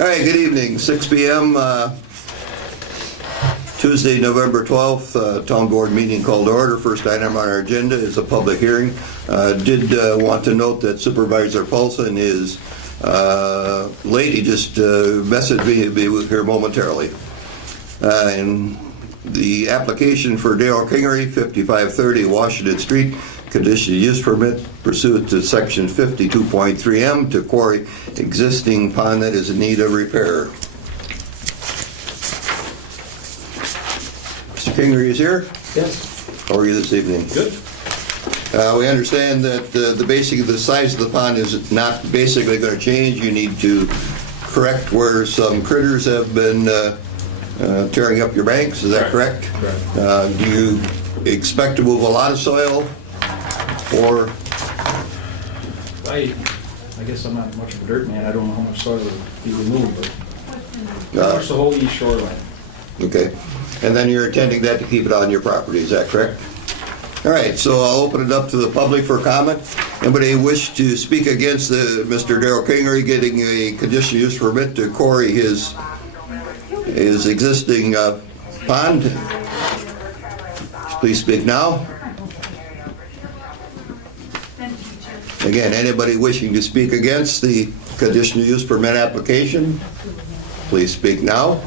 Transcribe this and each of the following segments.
All right, good evening. 6 p.m. Tuesday, November 12th, Town Board meeting called to order. First item on our agenda is a public hearing. Did want to note that Supervisor Paulson is late. He just messaged me. He'll be here momentarily. And the application for Dale Kingery, 5530 Washington Street, conditional use permit pursuant to section 52.3M to quarry existing pond that is in need of repair. Mr. Kingery is here? Yes. How are you this evening? Good. We understand that the size of the pond is not basically going to change. You need to correct where some critters have been tearing up your banks. Is that correct? Correct. Do you expect to move a lot of soil? Or I guess I'm not much of a dirt man. I don't know how much soil will be removed, but pretty much the whole east shoreline. okay, and then you're intending that to keep it on your property, is that correct? All right, so I'll open it up to the public for comment. Anybody wish to speak against Mr. Darrell Kingery getting a conditional use permit to quarry his existing pond? Please speak now. Again, anybody wishing to speak against the conditional use permit application, please speak now.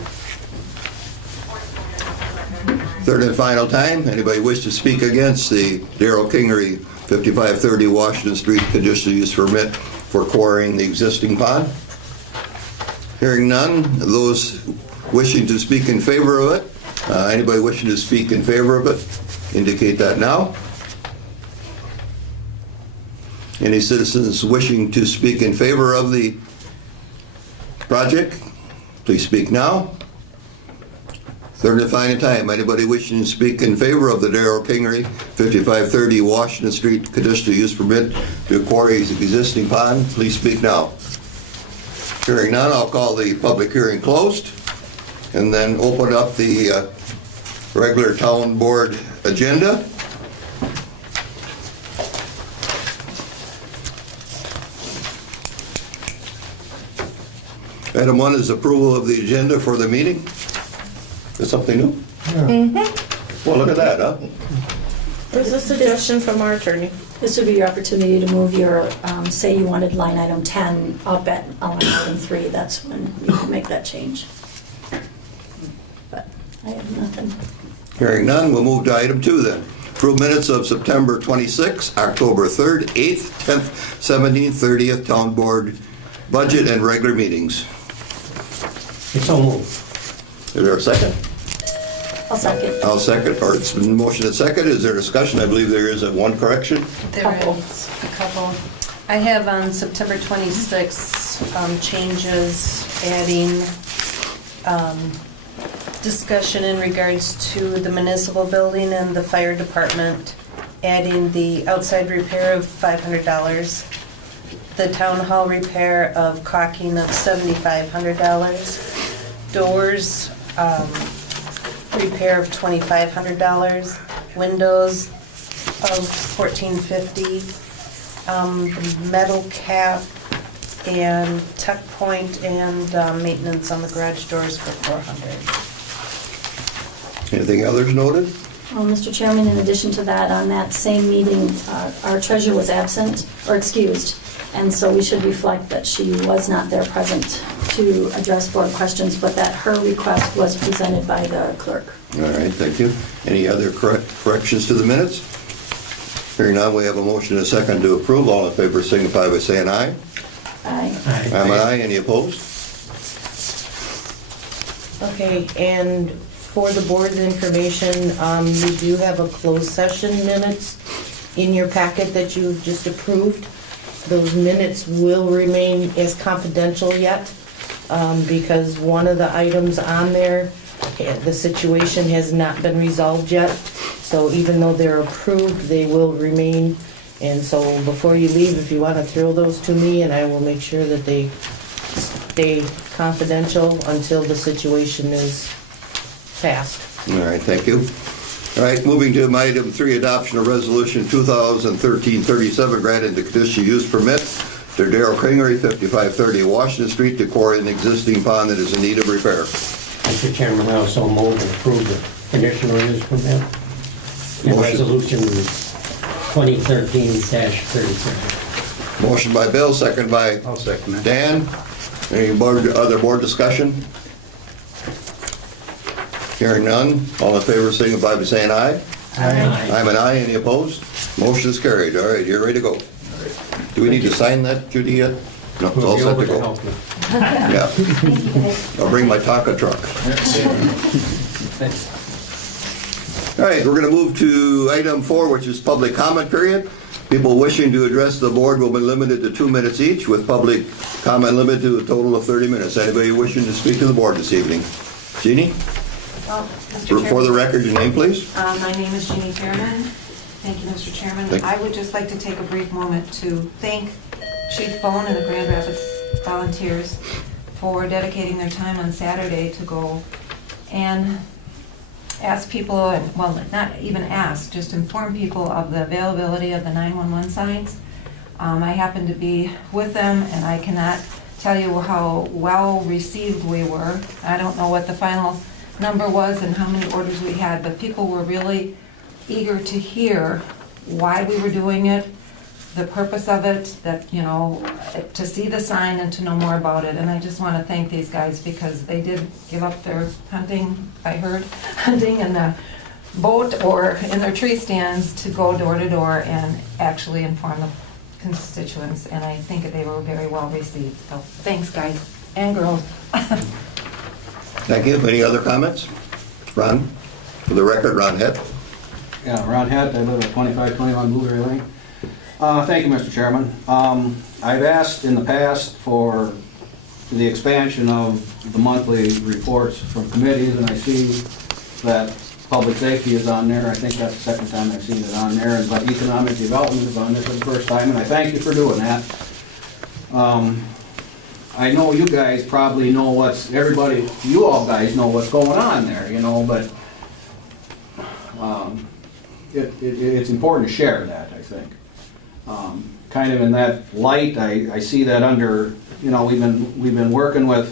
Third and final time, anybody wish to speak against the Darrell Kingery 5530 Washington Street conditional use permit for quarrying the existing pond? Hearing none, those wishing to speak in favor of it, anybody wishing to speak in favor of it, indicate that now. Any citizens wishing to speak in favor of the project, please speak now. Third and final time, anybody wishing to speak in favor of the Darrell Kingery 5530 Washington Street conditional use permit to quarry his existing pond, please speak now. Hearing none, I'll call the public hearing closed and then open up the regular town board agenda. Item 1 is approval of the agenda for the meeting. Is something new? Mm-hmm. Well, look at that, huh? There's a suggestion from our attorney. This would be your opportunity to move your, say you wanted line item 10 up at line item 3. That's when you can make that change. But I have nothing. Hearing none, we'll move to item 2 then. Approve minutes of September 26th, October 3rd, 8th, 10th, 17th, 30th, Town Board budget and regular meetings. So moved. Is there a second? I'll second. I'll second. Or it's been motion and second. Is there discussion? I believe there is one correction. There is a couple. I have on September 26th changes, adding discussion in regards to the municipal building and the fire department, adding the outside repair of $500, the town hall repair of caulking of $7,500, doors repair of $2,500, windows of $1,450, metal cap and tuck point and maintenance on the garage doors for $400. Anything others noted? Well, Mr. Chairman, in addition to that, on that same meeting, our treasurer was absent or excused, and so we should reflect that she was not there present to address board questions, but that her request was presented by the clerk. All right, thank you. Any other corrections to the minutes? Hearing none, we have a motion and a second to approve. All in favor signify by saying aye. Aye. I'm an aye. Any opposed? Okay, and for the board's information, you do have a closed session minutes in your packet that you just approved. Those minutes will remain as confidential yet because one of the items on there, the situation has not been resolved yet. So even though they're approved, they will remain. And so before you leave, if you want to throw those to me, and I will make sure that they stay confidential until the situation is passed. All right, thank you. All right, moving to item 3, adoption of resolution 2013-37, granting the conditional use permit to Darrell Kingery, 5530 Washington Street, to core an existing pond that is in need of repair. Mr. Chairman, I also move and approve the conditional use permit and Motion. resolution 2013-37. Motion by Bill, second by I'll second that. Dan. Any other board discussion? Hearing none, all in favor signify by saying aye. I'm an aye, any opposed? Motion is carried. All right, you're ready to go. Do we need to sign that, Judy, yet? No, it's all We'll be set over to to go. help you. Yeah. I'll bring my Tonka truck. All right, we're going to move to item 4, which is public comment period. People wishing to address the board will be limited to 2 minutes each, with public comment limited to a total of 30 minutes. Anybody wishing to speak to the board this evening? Jeannie? Well, Mr. For the Chairman, record, your name, please? my name is Jeannie Fairman. Thank you, Mr. Chairman. Thank you. I would just like to take a brief moment to thank Chief Bone and the Grand Rapids volunteers for dedicating their time on Saturday to go and ask people, and well, not even ask, just inform people of the availability of the 911 signs. I happened to be with them, and I cannot tell you how well received we were. I don't know what the final number was and how many orders we had, but people were really eager to hear why we were doing it, the purpose of it, that, you know, to see the sign and to know more about it. And I just want to thank these guys because they did give up their hunting, I heard, hunting in the boat or in their tree stands to go door to door and actually inform the constituents. And I think they were very well received. So thanks, guys and girls. Thank you. Any other comments? Ron? For the record, Ron Head. Yeah, Ron Head, I live at 2521 Blueberry Lane. Thank you, Mr. Chairman. I've asked in the past for the expansion of the monthly reports from committees, and I see that public safety is on there. I think that's the second time I've seen it on there, but economic development is on there for the first time, and I thank you for doing that. I know you guys probably know you all guys know what's going on there, you know, but it's important to share that, I think. Kind of in that light, I see that under, you know, we've been working with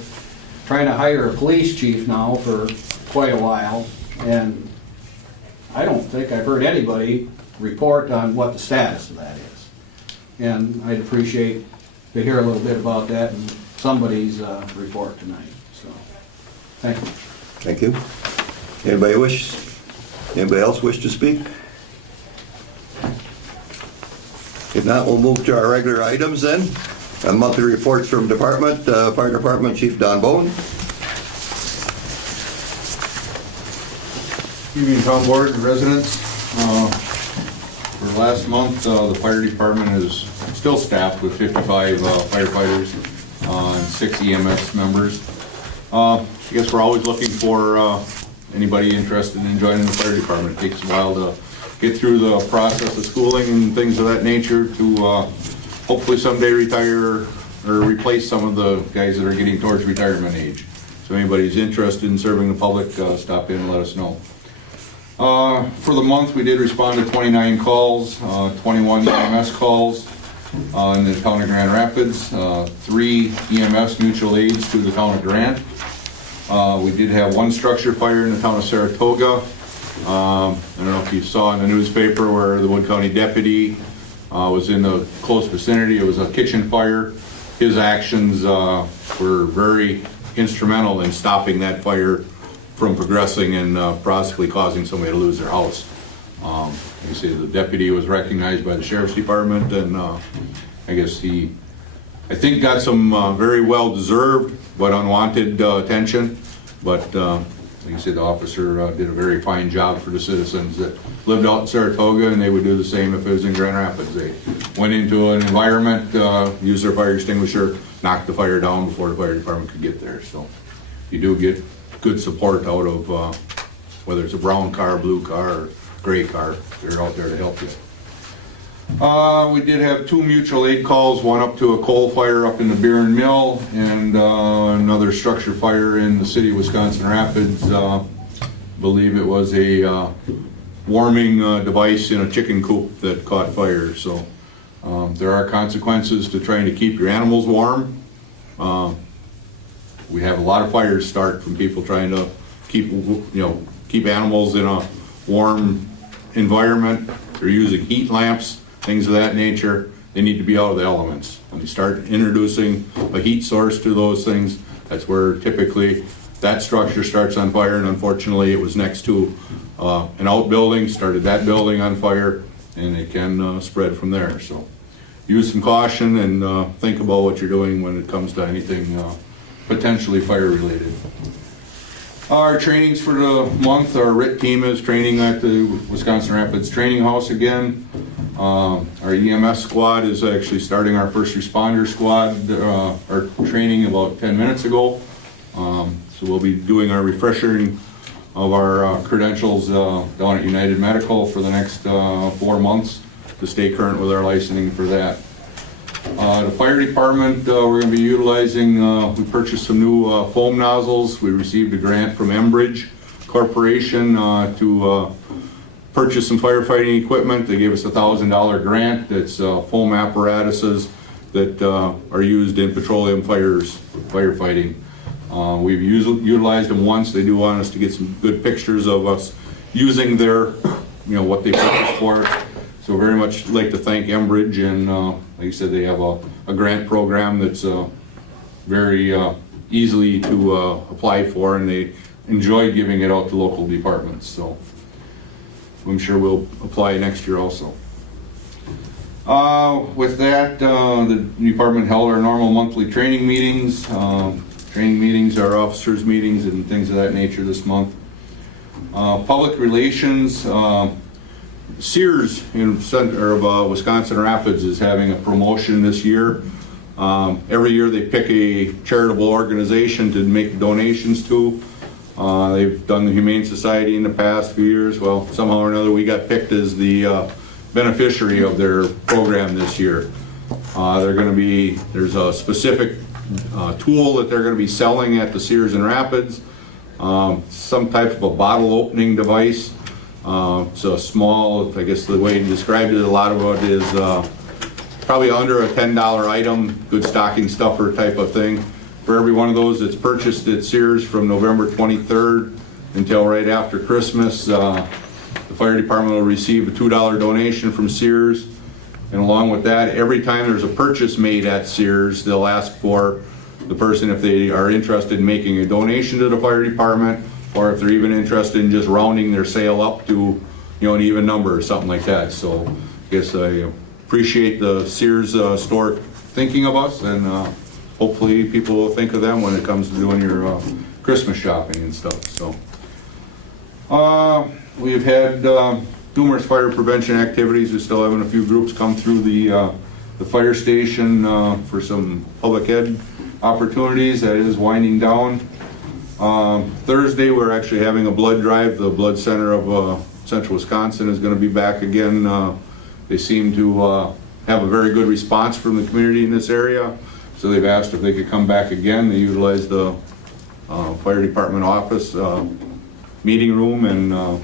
trying to hire a police chief now for quite a while, and I don't think I've heard anybody report on what the status of that is. And I'd appreciate to hear a little bit about that in somebody's report tonight. So, thank you. Thank you. Anybody else wish to speak? If not, we'll move to our regular items then. Monthly reports from department, Fire Department Chief Don Bone. Evening, town board and residents. For last month, the fire department is still staffed with 55 firefighters and 6 EMS members. I guess we're always looking for anybody interested in joining the fire department. It takes a while to get through the process of schooling and things of that nature to hopefully someday retire or replace some of the guys that are getting towards retirement age. So anybody's interested in serving the public, stop in and let us know. For the month, we did respond to 29 calls, 21 EMS calls in the town of Grand Rapids, 3 EMS mutual aids through the town of Grant. We did have 1 structure fire in the town of Saratoga. I don't know if you saw in the newspaper where the Wood County deputy was in the close vicinity. It was a kitchen fire. His actions were very instrumental in stopping that fire from progressing and possibly causing somebody to lose their house. You see, the deputy was recognized by the sheriff's department, and I guess he, I think, got some very well-deserved but unwanted attention. But like I said, the officer did a very fine job for the citizens that lived out in Saratoga, and they would do the same if it was in Grand Rapids. They went into an environment, used their fire extinguisher, knocked the fire down before the fire department could get there. So you do get good support out of whether it's a brown car, blue car, or gray car. They're out there to help you. We did have 2 mutual aid calls, one up to a coal fire up in the Beer and Mill, and another structure fire in the city of Wisconsin Rapids. Believe it was a warming device in a chicken coop that caught fire. So There are consequences to trying to keep your animals warm. We have a lot of fires start from people trying to keep animals in a warm environment. They're using heat lamps, things of that nature. They need to be out of the elements. When you start introducing a heat source to those things, that's where typically that structure starts on fire, and unfortunately it was next to an outbuilding, started that building on fire, and it can spread from there. So use some caution and think about what you're doing when it comes to anything potentially fire related. Our trainings for the month, our RIT team is training at the Wisconsin Rapids Training House again. Our EMS squad is actually starting our first responder squad, our training about 10 minutes ago. So we'll be doing our refreshing of our credentials down at United Medical for the next 4 months to stay current with our licensing for that. The fire department, we're going to be utilizing, we purchased some new foam nozzles. We received a grant from Enbridge Corporation to purchase some firefighting equipment. They gave us a $1,000 grant. That's foam apparatuses that are used in petroleum firefighting. We've utilized them once. They do want us to get some good pictures of us using their, what they purchased for. So very much like to thank Enbridge, and like I said, they have a grant program that's very easily to apply for, and they enjoy giving it out to local departments. So I'm sure we'll apply next year also. With that, the department held our normal monthly training meetings. Training meetings are officers' meetings and things of that nature this month. Public relations, Sears in the center of Wisconsin Rapids is having a promotion this year. Every year they pick a charitable organization to make donations to. They've done the Humane Society in the past few years. Well, somehow or another we got picked as the beneficiary of their program this year. There's a specific tool that they're going to be selling at the Sears in Rapids. Some type of a bottle opening device. So small, I guess the way he described it, a lot of it is probably under a $10 item, good stocking stuffer type of thing. For every one of those that's purchased at Sears from November 23rd until right after Christmas, the fire department will receive a $2 donation from Sears. And along with that, every time there's a purchase made at Sears, they'll ask for the person if they are interested in making a donation to the fire department, or if they're even interested in just rounding their sale up to, an even number or something like that. So I guess I appreciate the Sears store thinking of us, and hopefully people will think of them when it comes to doing your Christmas shopping and stuff. So we've had numerous fire prevention activities. We're still having a few groups come through the fire station for some public ed opportunities. That is winding down. Thursday, we're actually having a blood drive. The blood center of central Wisconsin is going to be back again. They seem to have a very good response from the community in this area, so they've asked if they could come back again. They utilize the fire department office meeting room, and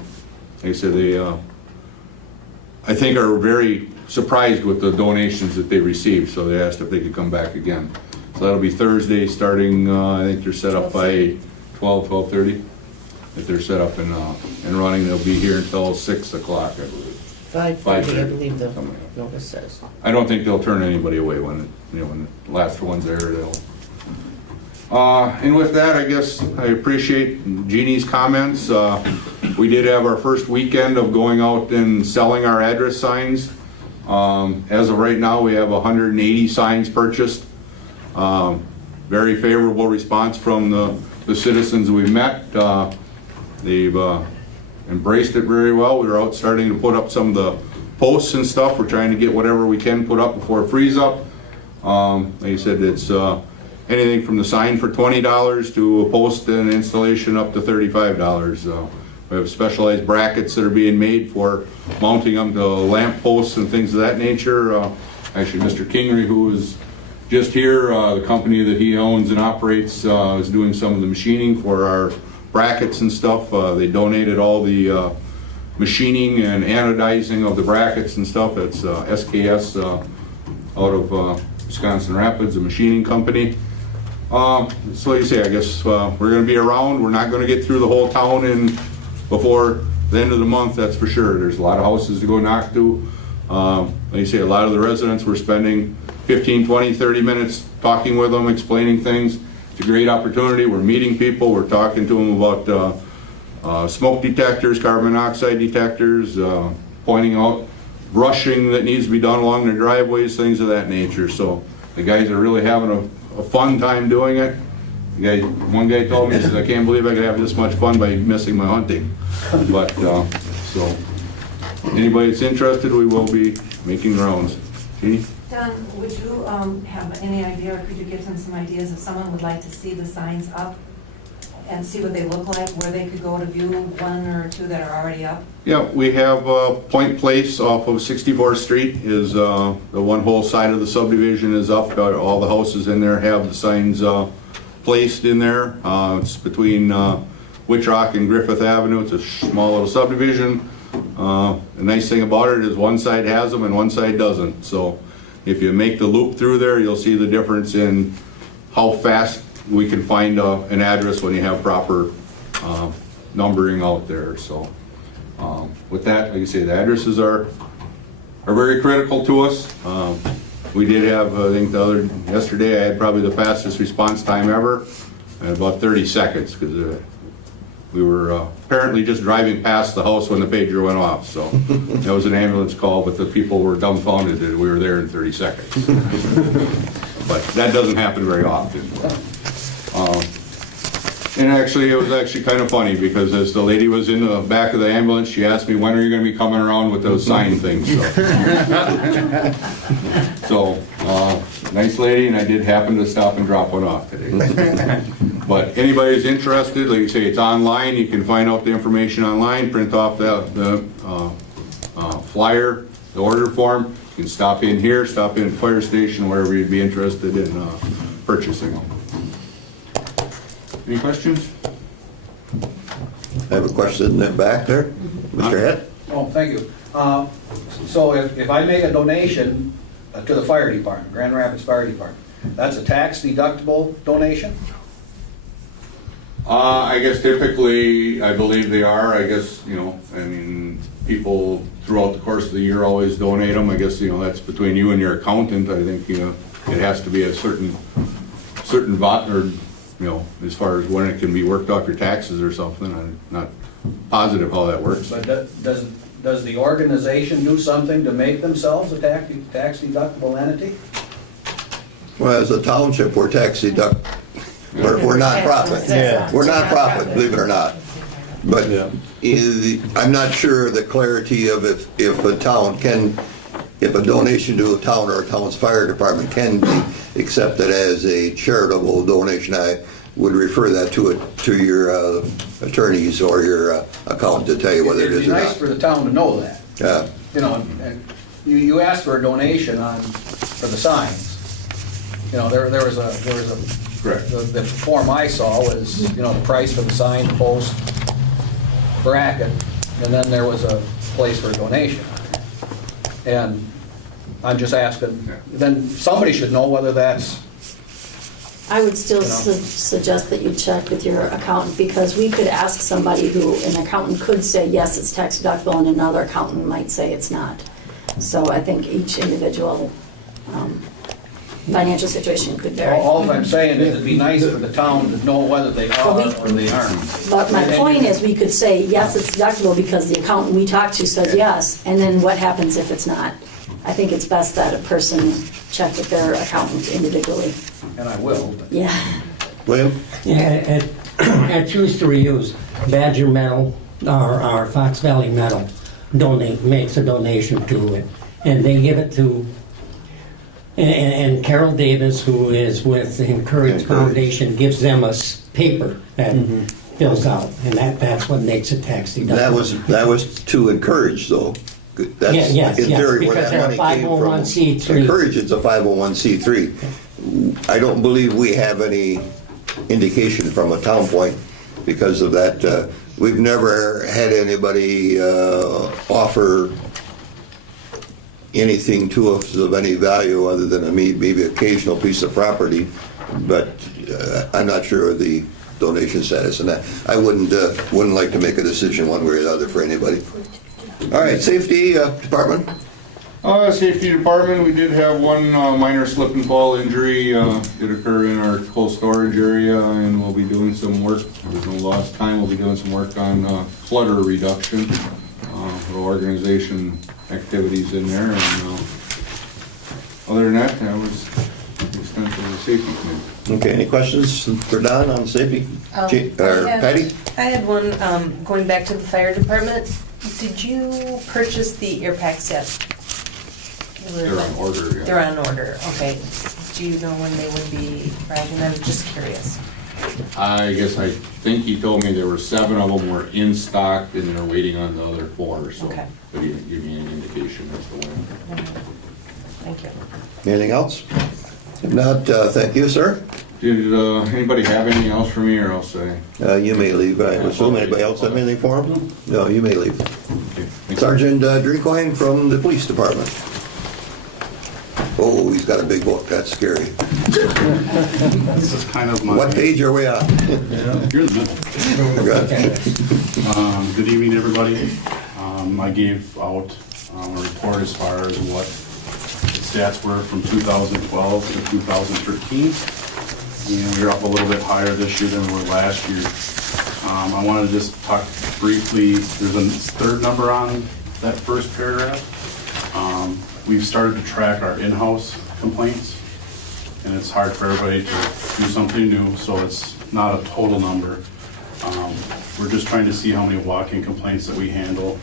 they said they, I think, are very surprised with the donations that they received, so they asked if they could come back again. So that'll be Thursday starting, I think they're set up by 12:30. If they're set up and running, they'll be here until 6 o'clock, I believe. 5:30, I believe the notice says. I don't think they'll turn anybody away when the last one's there. And with that, I guess I appreciate Jeannie's comments. We did have our first weekend of going out and selling our address signs. As of right now, we have 180 signs purchased. Very favorable response from the citizens we met. They've embraced it very well. We were out starting to put up some of the posts and stuff. We're trying to get whatever we can put up before it frees up. Like I said, it's anything from the sign for $20 to a post and installation up to $35. We have specialized brackets that are being made for mounting them to lamp posts and things of that nature. Actually, Mr. Kingery, who is just here, the company that he owns and operates is doing some of the machining for our brackets and stuff. They donated all the machining and anodizing of the brackets and stuff. It's SKS out of Wisconsin Rapids, a machining company. So like you say, I guess we're gonna be around. We're not gonna get through the whole town before the end of the month, that's for sure. There's a lot of houses to go knock to. Like you say, a lot of the residents, we're spending 15, 20, 30 minutes talking with them, explaining things. It's a great opportunity. We're meeting people. We're talking to them about smoke detectors, carbon monoxide detectors, pointing out brushing that needs to be done along their driveways, things of that nature. So the guys are really having a fun time doing it. One guy told me, he says, I can't believe I could have this much fun by missing my hunting. But, so, anybody that's interested, we will be making rounds. Jeannie? Don, would you have any idea, or could you give them some ideas if someone would like to see the signs up and see what they look like, where they could go to view one or two that are already up? Yeah, we have Point Place off of 64th Street is the one whole side of the subdivision is up. All the houses in there have the signs placed in there. It's between Witch Rock and Griffith Avenue. It's a small little subdivision. The nice thing about it is one side has them and one side doesn't. So if you make the loop through there, you'll see the difference in how fast we can find an address when you have proper numbering out there. So with that, like I say, the addresses are very critical to us. We did have, I think yesterday I had probably the fastest response time ever, at about 30 seconds, because we were apparently just driving past the house when the pager went off. So that was an ambulance call, but the people were dumbfounded that we were there in 30 seconds. But that doesn't happen very often. And actually, it was actually kind of funny, because as the lady was in the back of the ambulance, she asked me, when are you going to be coming around with those sign things? So, nice lady, and I did happen to stop and drop one off today. But anybody who's interested, like you say, it's online. You can find out the information online, print off the flyer, the order form. You can stop in here, stop in at the fire station, wherever you'd be interested in purchasing them. Any questions? I have a question in the back there. Mr. Head? Oh, thank you. So if I make a donation to the fire department, Grand Rapids Fire Department, that's a tax deductible donation? I guess typically, I believe they are. I guess, I mean, people throughout the course of the year always donate them. I guess, that's between you and your accountant. I think, it has to be a certain bot, or, as far as when it can be worked off your taxes or something. I'm not positive how that works. But does the organization do something to make themselves a tax deductible entity? Well, as a township, we're tax deduct, we're not-profit. Yeah. We're not-profit, believe it or not. But I'm not sure the clarity of if a town can, if a donation to a town or a town's fire department can be accepted as a charitable donation. I would refer that to your attorneys or your accountant to tell you whether it is or It'd be nice not. for the town to know that. Yeah. And you asked for a donation for the signs. There was a Correct. the form I saw was, the price for the sign, the post, bracket, and then there was a place for a donation. And I'm just asking, then somebody should know whether that's, I would still suggest that you check with your accountant, because we could ask somebody who, an accountant could say, yes, it's tax deductible, and another accountant might say it's not. So I think each individual financial situation could vary. all I'm saying is it'd be nice for the town to know whether they are or they aren't. But my point is, we could say, yes, it's deductible because the accountant we talked to said yes, and then what happens if it's not? I think it's best that a person check with their accountant individually. And I will, but Yeah. William? Yeah, at Choose to Reuse, Badger Metal, or Fox Valley Metal, makes a donation to it. And they give it to, and Carol Davis, who is with the Encourage Foundation, gives them a paper that fills out, and that's what makes it tax deductible. That was to encourage, though. That's Yes, in theory where because that money they're came from. 501c3. Encourage is a 501c3. I don't believe we have any indication from a town point because of that. We've never had anybody offer anything to us of any value other than maybe occasional piece of property, but I'm not sure of the donation status, and I wouldn't like to make a decision one way or the other for anybody. All right, safety department. Safety department, we did have one minor slip and fall injury did occur in our closed storage area, and we'll be doing some work. There's no lost time. We'll be doing some work on clutter reduction, organization activities in there. And other than that was the extent of the safety committee. Okay, any questions for Don on safety? Patty? I had one, going back to the fire department. Did you purchase the air packs yet? They're on order. Yeah. They're on order, okay. Do you know when they would be arriving? I was just curious. I guess I think he told me there were 7 of them were in stock and they're waiting on the other 4. So, Okay. but he didn't give me any indication as to when. Thank you. Anything else? If not, thank you, sir. Did anybody have anything else for me, or else I? You may leave. I assume anybody else have anything for him? No, you may leave. Okay, thank you. Sergeant Drinkwine from the police department. Oh, he's got a big book. That's scary. This is kind of my... What page are we on? You're the Good. Good evening, everybody. I gave out a report as far as what the stats were from 2012 to 2013. And we're up a little bit higher this year than we were last year. I want to just talk briefly, there's a third number on that first paragraph. We've started to track our in-house complaints, and it's hard for everybody to do something new, so it's not a total number. We're just trying to see how many walk-in complaints that we handle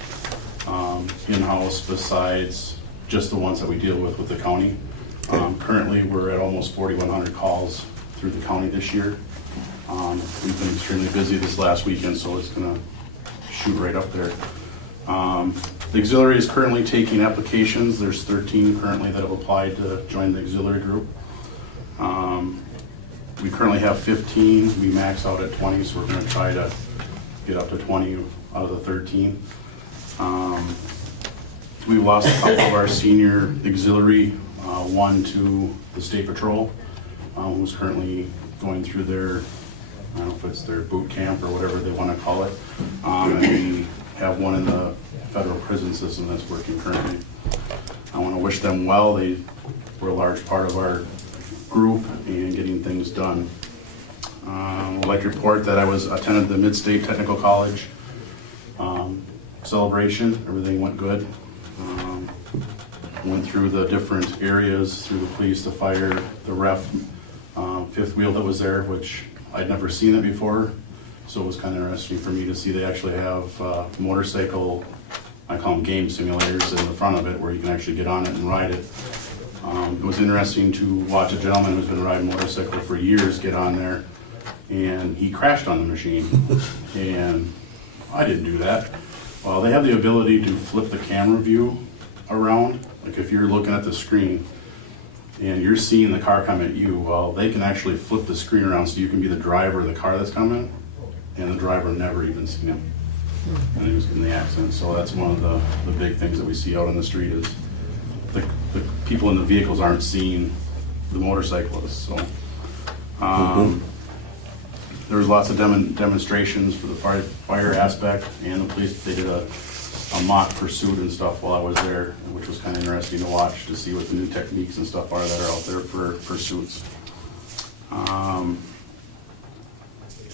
in-house besides just the ones that we deal with the county. Currently, we're at almost 4,100 calls through the county this year. We've been extremely busy this last weekend, so it's gonna shoot right up there. The auxiliary is currently taking applications. There's 13 currently that have applied to join the auxiliary group. We currently have 15. We max out at 20, so we're gonna try to get up to 20 out of the 13. We lost a couple of our senior auxiliary, one to the state patrol, who's currently going through their, I don't know if it's their boot camp or whatever they want to call it. And we have one in the federal prison system that's working currently. I want to wish them well. They were a large part of our group and getting things done. I'd like to report that I attended the Mid-State Technical College celebration. Everything went good. Went through the different areas, through the police, the fire, the ref, fifth wheel that was there, which I'd never seen it before. So it was kind of interesting for me to see they actually have motorcycle, I call them game simulators, in the front of it where you can actually get on it and ride it. It was interesting to watch a gentleman who's been riding motorcycle for years get on there, and he crashed on the machine. And I didn't do that. Well, they have the ability to flip the camera view around. Like if you're looking at the screen and you're seeing the car come at you, well, they can actually flip the screen around so you can be the driver of the car that's coming, and the driver never even seen him. And he was in the accident. So that's one of the big things that we see out on the street is the people in the vehicles aren't seeing the motorcyclists. So there was lots of demonstrations for the fire aspect, and the police, they did a mock pursuit and stuff while I was there, which was kind of interesting to watch, to see what the new techniques and stuff are that are out there for pursuits.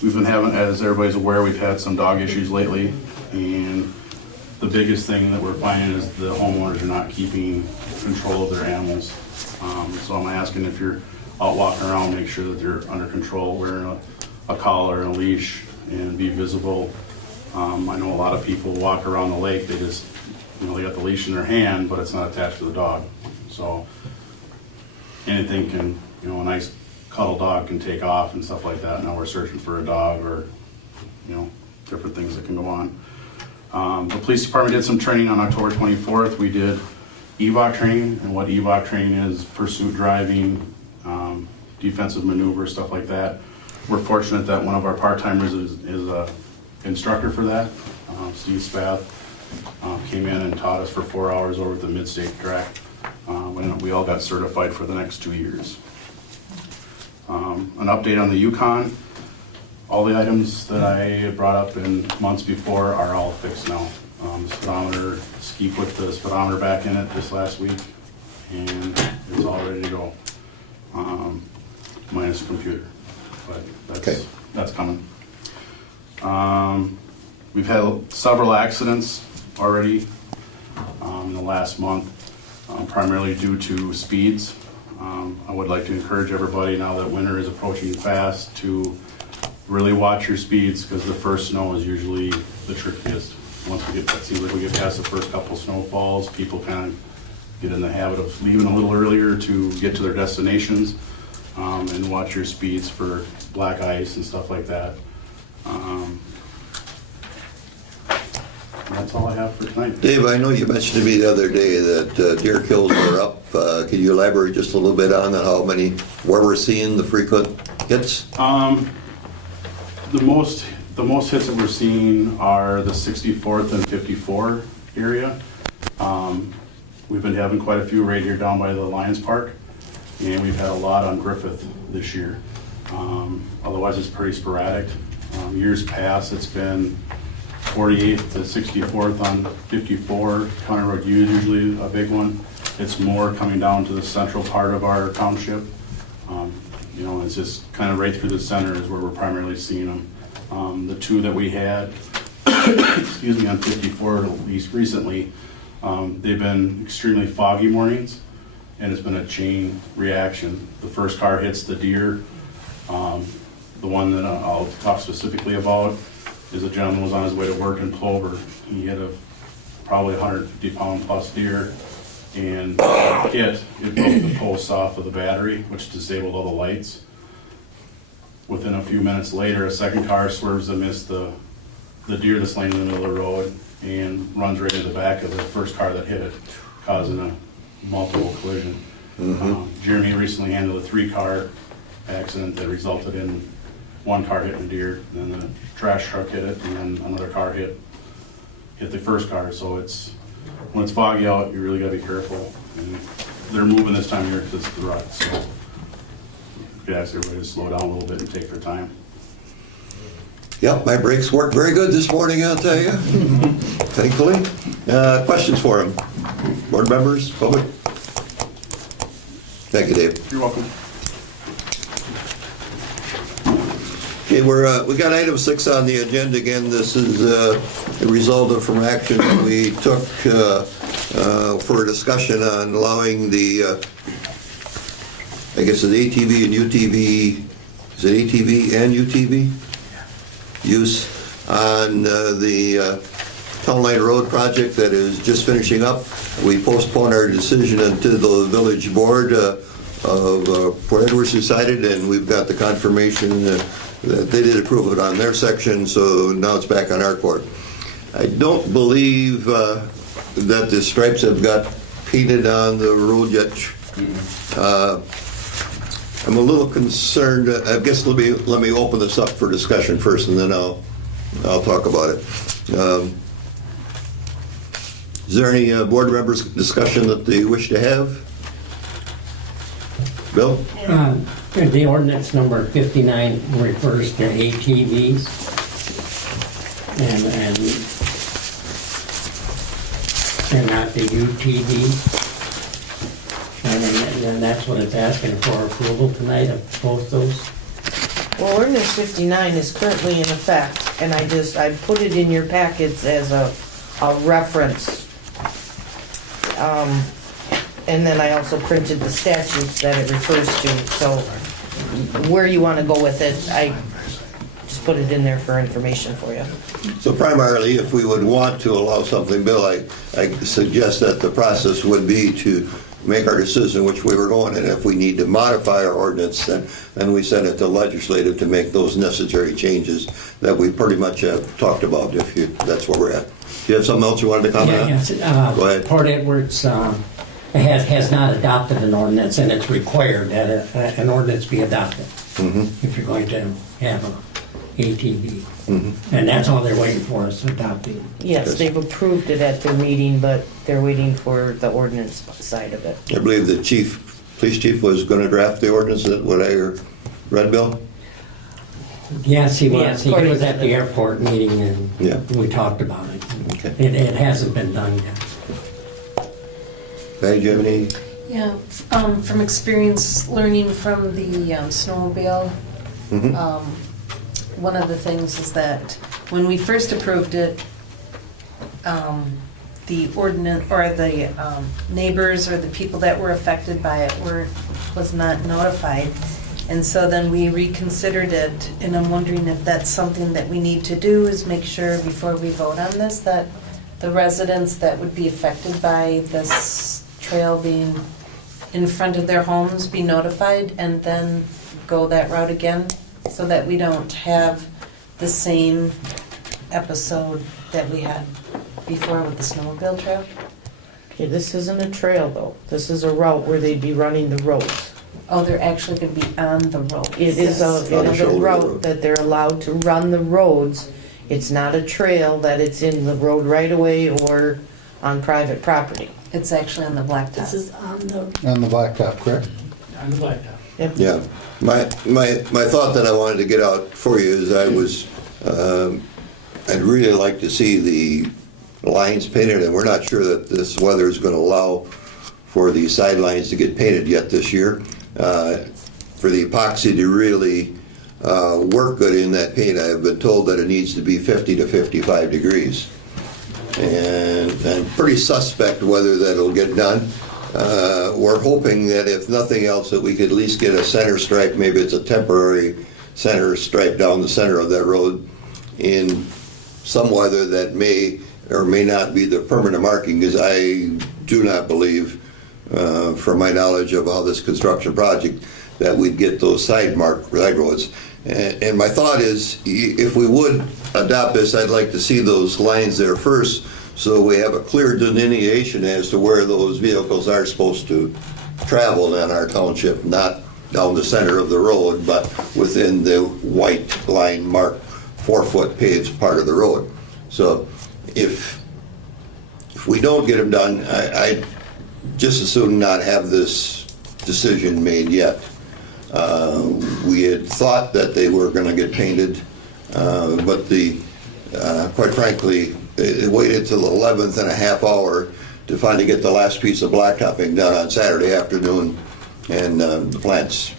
We've been having, as everybody's aware, we've had some dog issues lately, and the biggest thing that we're finding is the homeowners are not keeping control of their animals. So I'm asking if you're out walking around, make sure that they're under control, wearing a collar and a leash, and be visible. I know a lot of people walk around the lake, they just, they got the leash in their hand, but it's not attached to the dog. So anything can, a nice cuddle dog can take off and stuff like that. Now we're searching for a dog, or, different things that can go on. The police department did some training on October 24th. We did EVOC training, and what EVOC training is: pursuit driving, defensive maneuver, stuff like that. We're fortunate that one of our part-timers is a instructor for that, Steve Spath. came in and taught us for 4 hours over at the Mid-State Track. And we all got certified for the next 2 years. An update on the Yukon. All the items that I had brought up in months before are all fixed now. The speedometer, Ski put the speedometer back in it this last week, and it's all ready to go. Minus the computer, but Okay. that's coming. We've had several accidents already in the last month, primarily due to speeds. I would like to encourage everybody, now that winter is approaching fast, to really watch your speeds, because the first snow is usually the trickiest. Once we get, it seems like we get past the first couple snowfalls, people kind of get in the habit of leaving a little earlier to get to their destinations, and watch your speeds for black ice and stuff like that. That's all I have for tonight. Dave, I know you mentioned to me the other day that deer kills were up. Can you elaborate just a little bit on how many, where we're seeing the frequent hits? The most hits that we're seeing are the 64th and 54 area. We've been having quite a few right here down by the Lions Park, and we've had a lot on Griffith this year. Otherwise, it's pretty sporadic. Years past, it's been 48th to 64th on 54. County Road U is usually a big one. It's more coming down to the central part of our township. You know, it's just kind of right through the center is where we're primarily seeing them. The two that we had, excuse me, on 54, at least recently, they've been extremely foggy mornings, and it's been a chain reaction. The first car hits the deer. The one that I'll talk specifically about is a gentleman who was on his way to work in Plover. He hit a probably 150-pound plus deer, and it broke the posts off of the battery, which disabled all the lights. Within a few minutes later, a second car swerves to miss the deer that's laying in the middle of the road and runs right into the back of the first car that hit it, causing a multiple collision. Jeremy recently handled a 3-car accident that resulted in one car hitting a deer, and then the trash truck hit it, and then another car hit the first car. So when it's foggy out, you really gotta be careful. And they're moving this time of year because it's the rut. So you could ask everybody to slow down a little bit and take their time. Yep, my brakes worked very good this morning, I'll tell you, thankfully. Questions for him? Board members, public? Thank you, Dave. You're welcome. Okay, we got item 6 on the agenda again. This is a result of from action that we took for a discussion on allowing the, I guess it's ATV and UTV, is it ATV and UTV? Use on the Town Line Road project that is just finishing up. We postponed our decision until the village board of Port Edwards decided, and we've got the confirmation that they did approve it on their section, so now it's back on our court. I don't believe that the stripes have got painted on the road yet. I'm a little concerned. I guess let me open this up for discussion first, and then I'll talk about it. Is there any board members' discussion that they wish to have? Bill? The ordinance number 59 refers to ATVs, and not the UTV. And that's what it's asking for approval tonight of both those. Well, ordinance 59 is currently in effect, and I put it in your packets as a reference. And then I also printed the statutes that it refers to, so where you want to go with it, I just put it in there for information for you. So primarily, if we would want to allow something, Bill, I suggest that the process would be to make our decision which way we're going, and if we need to modify our ordinance, then we send it to legislative to make those necessary changes that we pretty much have talked about, that's where we're at. Do you have something else you wanted to comment on? Yes, Go ahead. Port Edwards has not adopted an ordinance, and it's required that an ordinance be adopted if you're going to have ATV. And that's all they're waiting for us adopting. Yes, they've approved it at their meeting, but they're waiting for the ordinance side of it. I believe the police chief was gonna draft the ordinance, that what I read, Bill? Yes, he Yeah, was. He according was to at the- the airport meeting Yeah. and we talked about it. Okay. It hasn't been done yet. Patty, do you have any? Yeah, from experience learning from the snowmobile, one of the things is that when we first approved it, the ordinance, or the neighbors or the people that were affected by it was not notified. And so then we reconsidered it, and I'm wondering if that's something that we need to do, is make sure before we vote on this, that the residents that would be affected by this trail being in front of their homes be notified, and then go that route again, so that we don't have the same episode that we had before with the snowmobile trail. Okay, this isn't a trail though. This is a route where they'd be running the roads. Oh, they're actually gonna be on the road. It is On the a shoulder route road. that they're allowed to run the roads. It's not a trail that it's in the road right away or on private property. It's actually on the This blacktop. is on the, On the blacktop, correct? On the blacktop. Yep. Yeah, my thought that I wanted to get out for you is I'd really like to see the lines painted, and we're not sure that this weather is gonna allow for the sidelines to get painted yet this year. For the epoxy to really work good in that paint, I've been told that it needs to be 50 to 55 degrees. And I'm pretty suspect whether that'll get done. We're hoping that if nothing else, that we could at least get a center stripe, maybe it's a temporary center stripe down the center of that road in some weather that may or may not be the permanent marking, because I do not believe, from my knowledge of how this construction project, that we'd get those side roads. And my thought is, if we would adopt this, I'd like to see those lines there first, so we have a clear delineation as to where those vehicles are supposed to travel in our township, not down the center of the road, but within the white line marked 4-foot paved part of the road. So if we don't get them done, I'd just as soon not have this decision made yet. We had thought that they were going to get painted, but quite frankly, it waited till the 11th and a half hour to finally get the last piece of blacktopping done on Saturday afternoon, and the plant's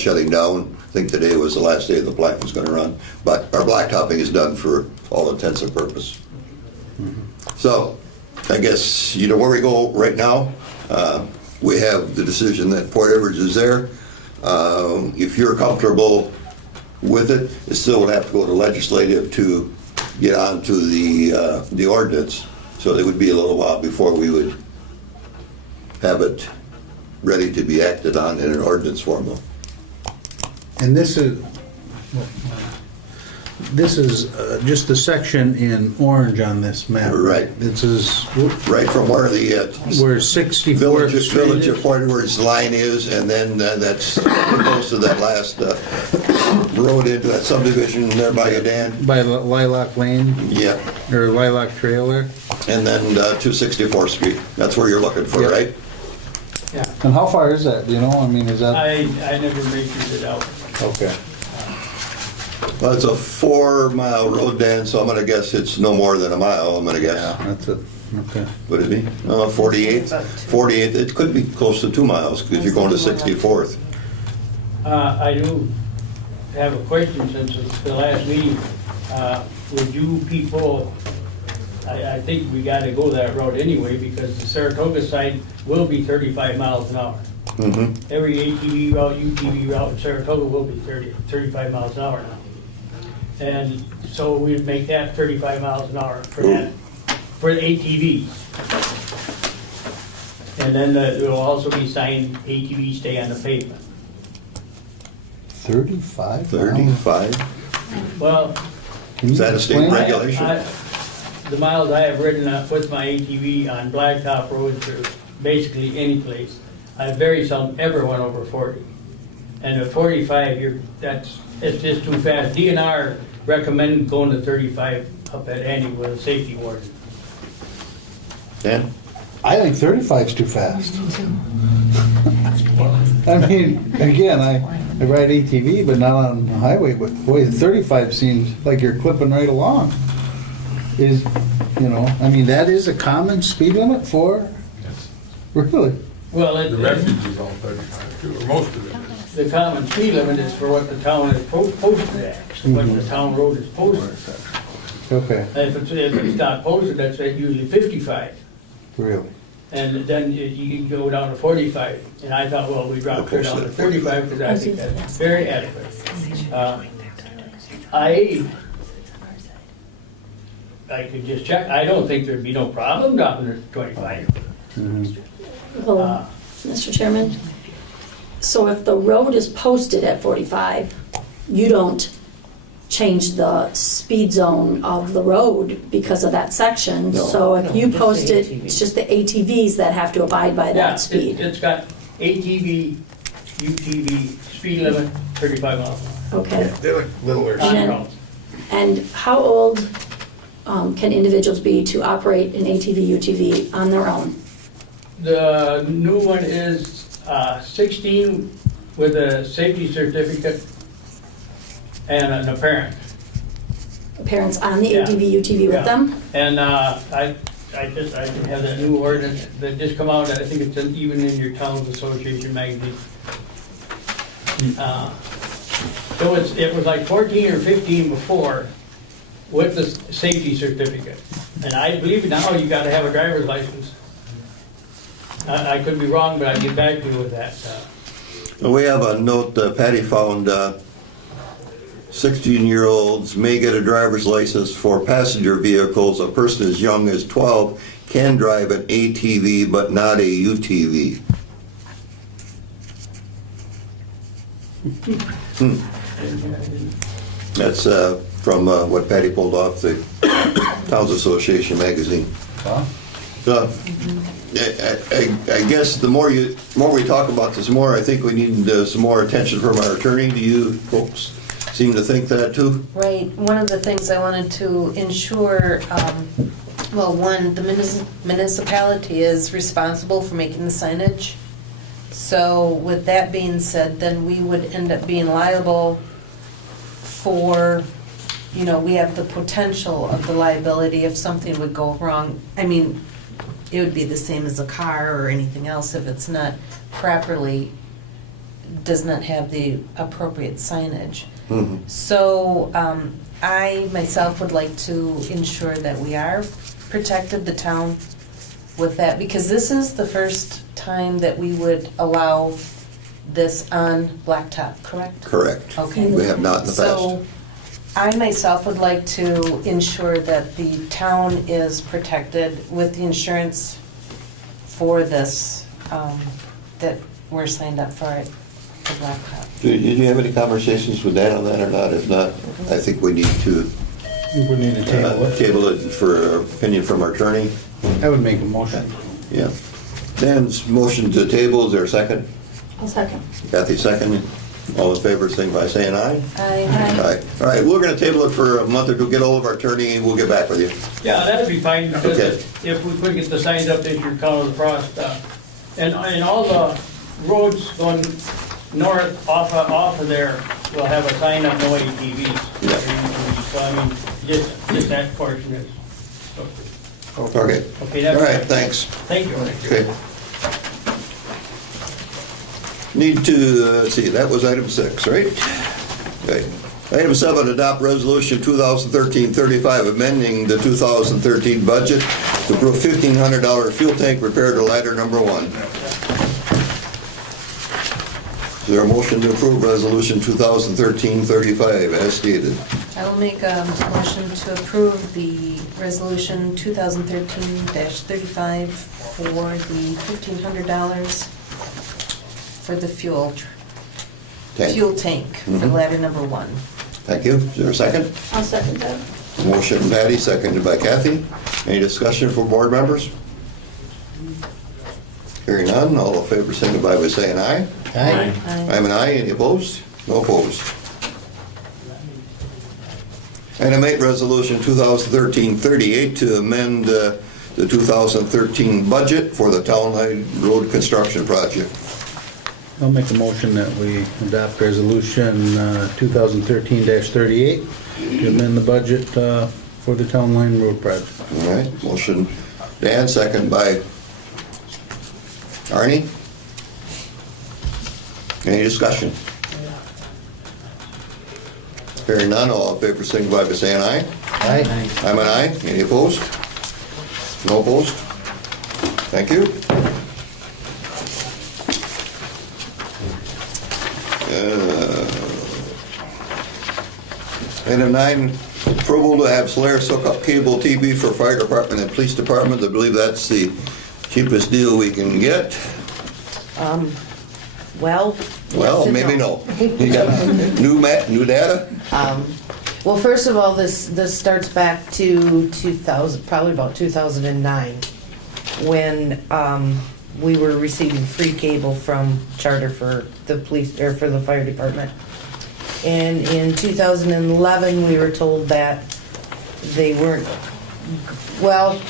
shutting down. I think today was the last day the plant was going to run, but our blacktopping is done for all intents and purposes. So, I guess you know where we go right now. We have the decision that Port Edwards is there. If you're comfortable with it, it still would have to go to legislative to get onto the ordinance. So it would be a little while before we would have it ready to be acted on in an ordinance form, though. And this is just the section in orange on this map. Right. This is Right from where the where 64th Village Street of is. Port Edwards line is, and then that's close to that last road into that subdivision there by you, Dan. By Lilac Lane, Yeah, or Lilac Trailer. and then 264th Street. That's where you're looking for, Yeah. right? And how far is that, do you know? I mean, is that? I never measured it out. Okay. Well, it's a 4-mile road, Dan, so I'm gonna guess it's no more than a mile, I'm gonna guess. That's it, okay. Would it be? 48? 48, it could be close to 2 miles, because you're going to 64th. I do have a question since it's the last meeting. Would you people, I think we gotta go that route anyway, because the Saratoga side will be 35 miles an hour. Mm-hmm. Every ATV route, UTV route in Saratoga will be 35 miles an hour now. And so we'd make that 35 miles an hour for that, for the ATVs. And then there will also be signed, ATV stay on the pavement. 35? 35? Well, Can you Is that a state explain that? regulation? The miles I have ridden with my ATV on blacktop roads or basically any place, I very seldom ever went over 40. And at 45, it's just too fast. DNR recommended going to 35 up at Andy with a safety warden. Dan? I think 35's too fast. I mean, again, I ride ATV, but not on the highway, but boy, 35 seems like you're clipping right along. Is, you know, I mean, that is a common speed limit for, really? Well, The refuge is all 35 too, or most of it is. the common speed limit is for what the town is posted at, what the town road is posted. Okay, If it's not posted, that's usually 55. really. And then you can go down to 45. And I thought, well, we dropped her down to 35 because I think that's very adequate. I could just check. I don't think there'd be no problem dropping her to 25. Well, Mr. Chairman, so if the road is posted at 45, you don't change the speed zone of the road because of that section. No. So if you just the post it, ATV. it's just the ATVs that have to abide by Yeah, that speed. it's got ATV, UTV, speed limit, 35 miles an hour. Okay. They're like littler. And then- And how old can individuals be to operate an ATV, UTV on their own? The new one is 16 with a safety certificate and a parent. Parents on the Yeah. ATV, UTV Yeah. with them? And I have that new ordinance that just come out, I think it's even in your Towns Association magazine. So it was like 14 or 15 before with the safety certificate. And I believe now you gotta have a driver's license. I could be wrong, but I'd get back to you with that. We have a note, Patty found 16-year-olds may get a driver's license for passenger vehicles. A person as young as 12 can drive an ATV, but not a UTV. That's from what Patty pulled off the Towns Association magazine. Huh? I guess the more we talk about this, the more I think we need some more attention from our attorney. Do you folks seem to think that too? Right, one of the things I wanted to ensure, well, one, the municipality is responsible for making the signage. So with that being said, then we would end up being liable for, you know, we have the potential of the liability if something would go wrong. I mean, it would be the same as a car or anything else if it's not properly, does not have the appropriate signage. Mhm. So I myself would like to ensure that we are protected, the town, with that, because this is the first time that we would allow this on blacktop, correct? Correct. Okay. We have not in the So I myself would like to ensure that the town is protected with the insurance for this, that we're signed up for it, the blacktop. Did you have any conversations with Dan on that or not? If not, I think we need to We need to table it. table it for opinion from our attorney. I would make a motion. Yeah. Dan's motion to table, is there a second? I'll second. Kathy, second. All in favor, signify by saying aye. Aye. All right, we're going to table it for a month or two, get hold of our attorney, and we'll get back with you. Yeah, that'd be fine, because Okay. if we could get the signs up this year, Color the Frost, and all the roads going north off of there will have a sign up, no ATVs. Yeah. So I mean, just that portion is. Okay. Okay, All that's. right, thanks. Thank you. Okay. Need to, let's see, that was item 6, right? Okay. Item 7, adopt resolution 2013-35, amending the 2013 budget to approve $1,500 fuel tank repair to ladder number 1. Is there a motion to approve resolution 2013-35 as stated? I will make a motion to approve the resolution 2013-35 for the $1,500 for the fuel tank for Mhm. ladder number 1. Thank you. Is there a second? I'll second that. Motion Patty, seconded by Kathy. Any discussion for board members? Hearing none, all in favor signify by saying aye. Aye. Aye. I'm an aye, any opposed? No opposed. Item 8, Resolution 2013-38 to amend the 2013 budget for the Town Line Road Construction Project. I'll make a motion that we adopt resolution 2013-38 to amend the budget for the Town Line Road project. All right, motion Dan, second by Arnie. Any discussion? Hearing none, all in favor signify by saying aye. Aye. I'm an aye. Any opposed? No opposed? Thank you. Item 9, approval to have Solaris hook up cable TV for fire department and police department. I believe that's the cheapest deal we can get. Well, Well, yes and maybe no. You got new data? Well, first of all, this starts back to 2000, probably about 2009, when we were receiving free cable from Charter for the police, or for the fire department. And in 2011, we were told that they weren't, well,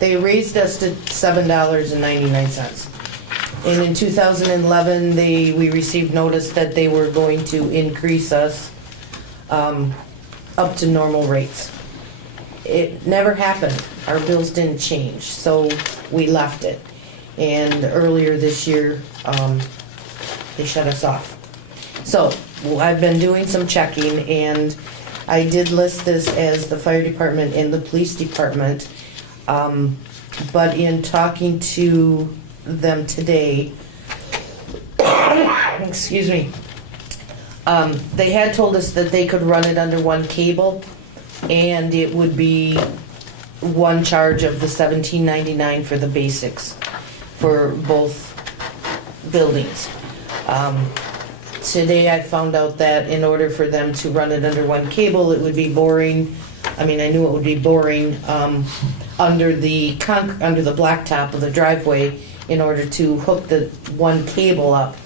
they raised us to $7.99. And in 2011, we received notice that they were going to increase us up to normal rates. It never happened. Our bills didn't change, so we left it. And earlier this year, they shut us off. So I've been doing some checking, and I did list this as the fire department and the police department. But in talking to them today, excuse me, they had told us that they could run it under one cable, and it would be one charge of the $17.99 for the basics for both buildings. Today I found out that in order for them to run it under one cable, it would be boring. I mean, I knew it would be boring under the blacktop of the driveway in order to hook the one cable up,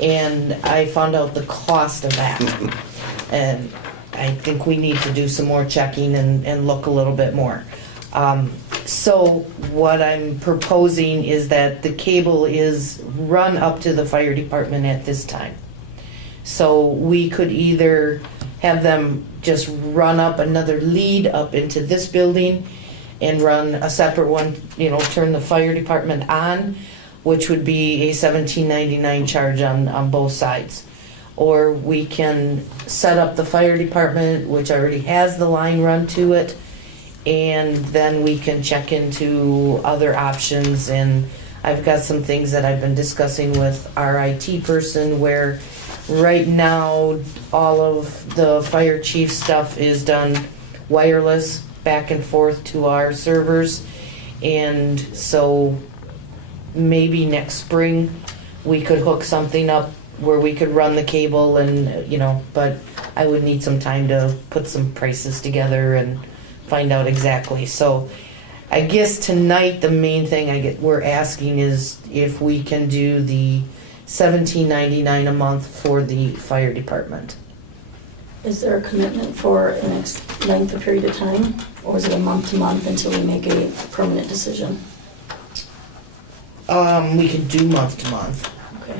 and I found out the cost of that. And I think we need to do some more checking and look a little bit more. So what I'm proposing is that the cable is run up to the fire department at this time. So we could either have them just run up another lead up into this building and run a separate one, turn the fire department on, which would be a $17.99 charge on both sides. Or we can set up the fire department, which already has the line run to it, and then we can check into other options. And I've got some things that I've been discussing with our IT person, where right now all of the fire chief stuff is done wireless back and forth to our servers. And so maybe next spring we could hook something up where we could run the cable, and but I would need some time to put some prices together and find out exactly. So I guess tonight the main thing we're asking is if we can do the $17.99 a month for the fire department. Is there a commitment for an length of period of time, or is it a month to month until we make a permanent decision? We could do month to month. Okay.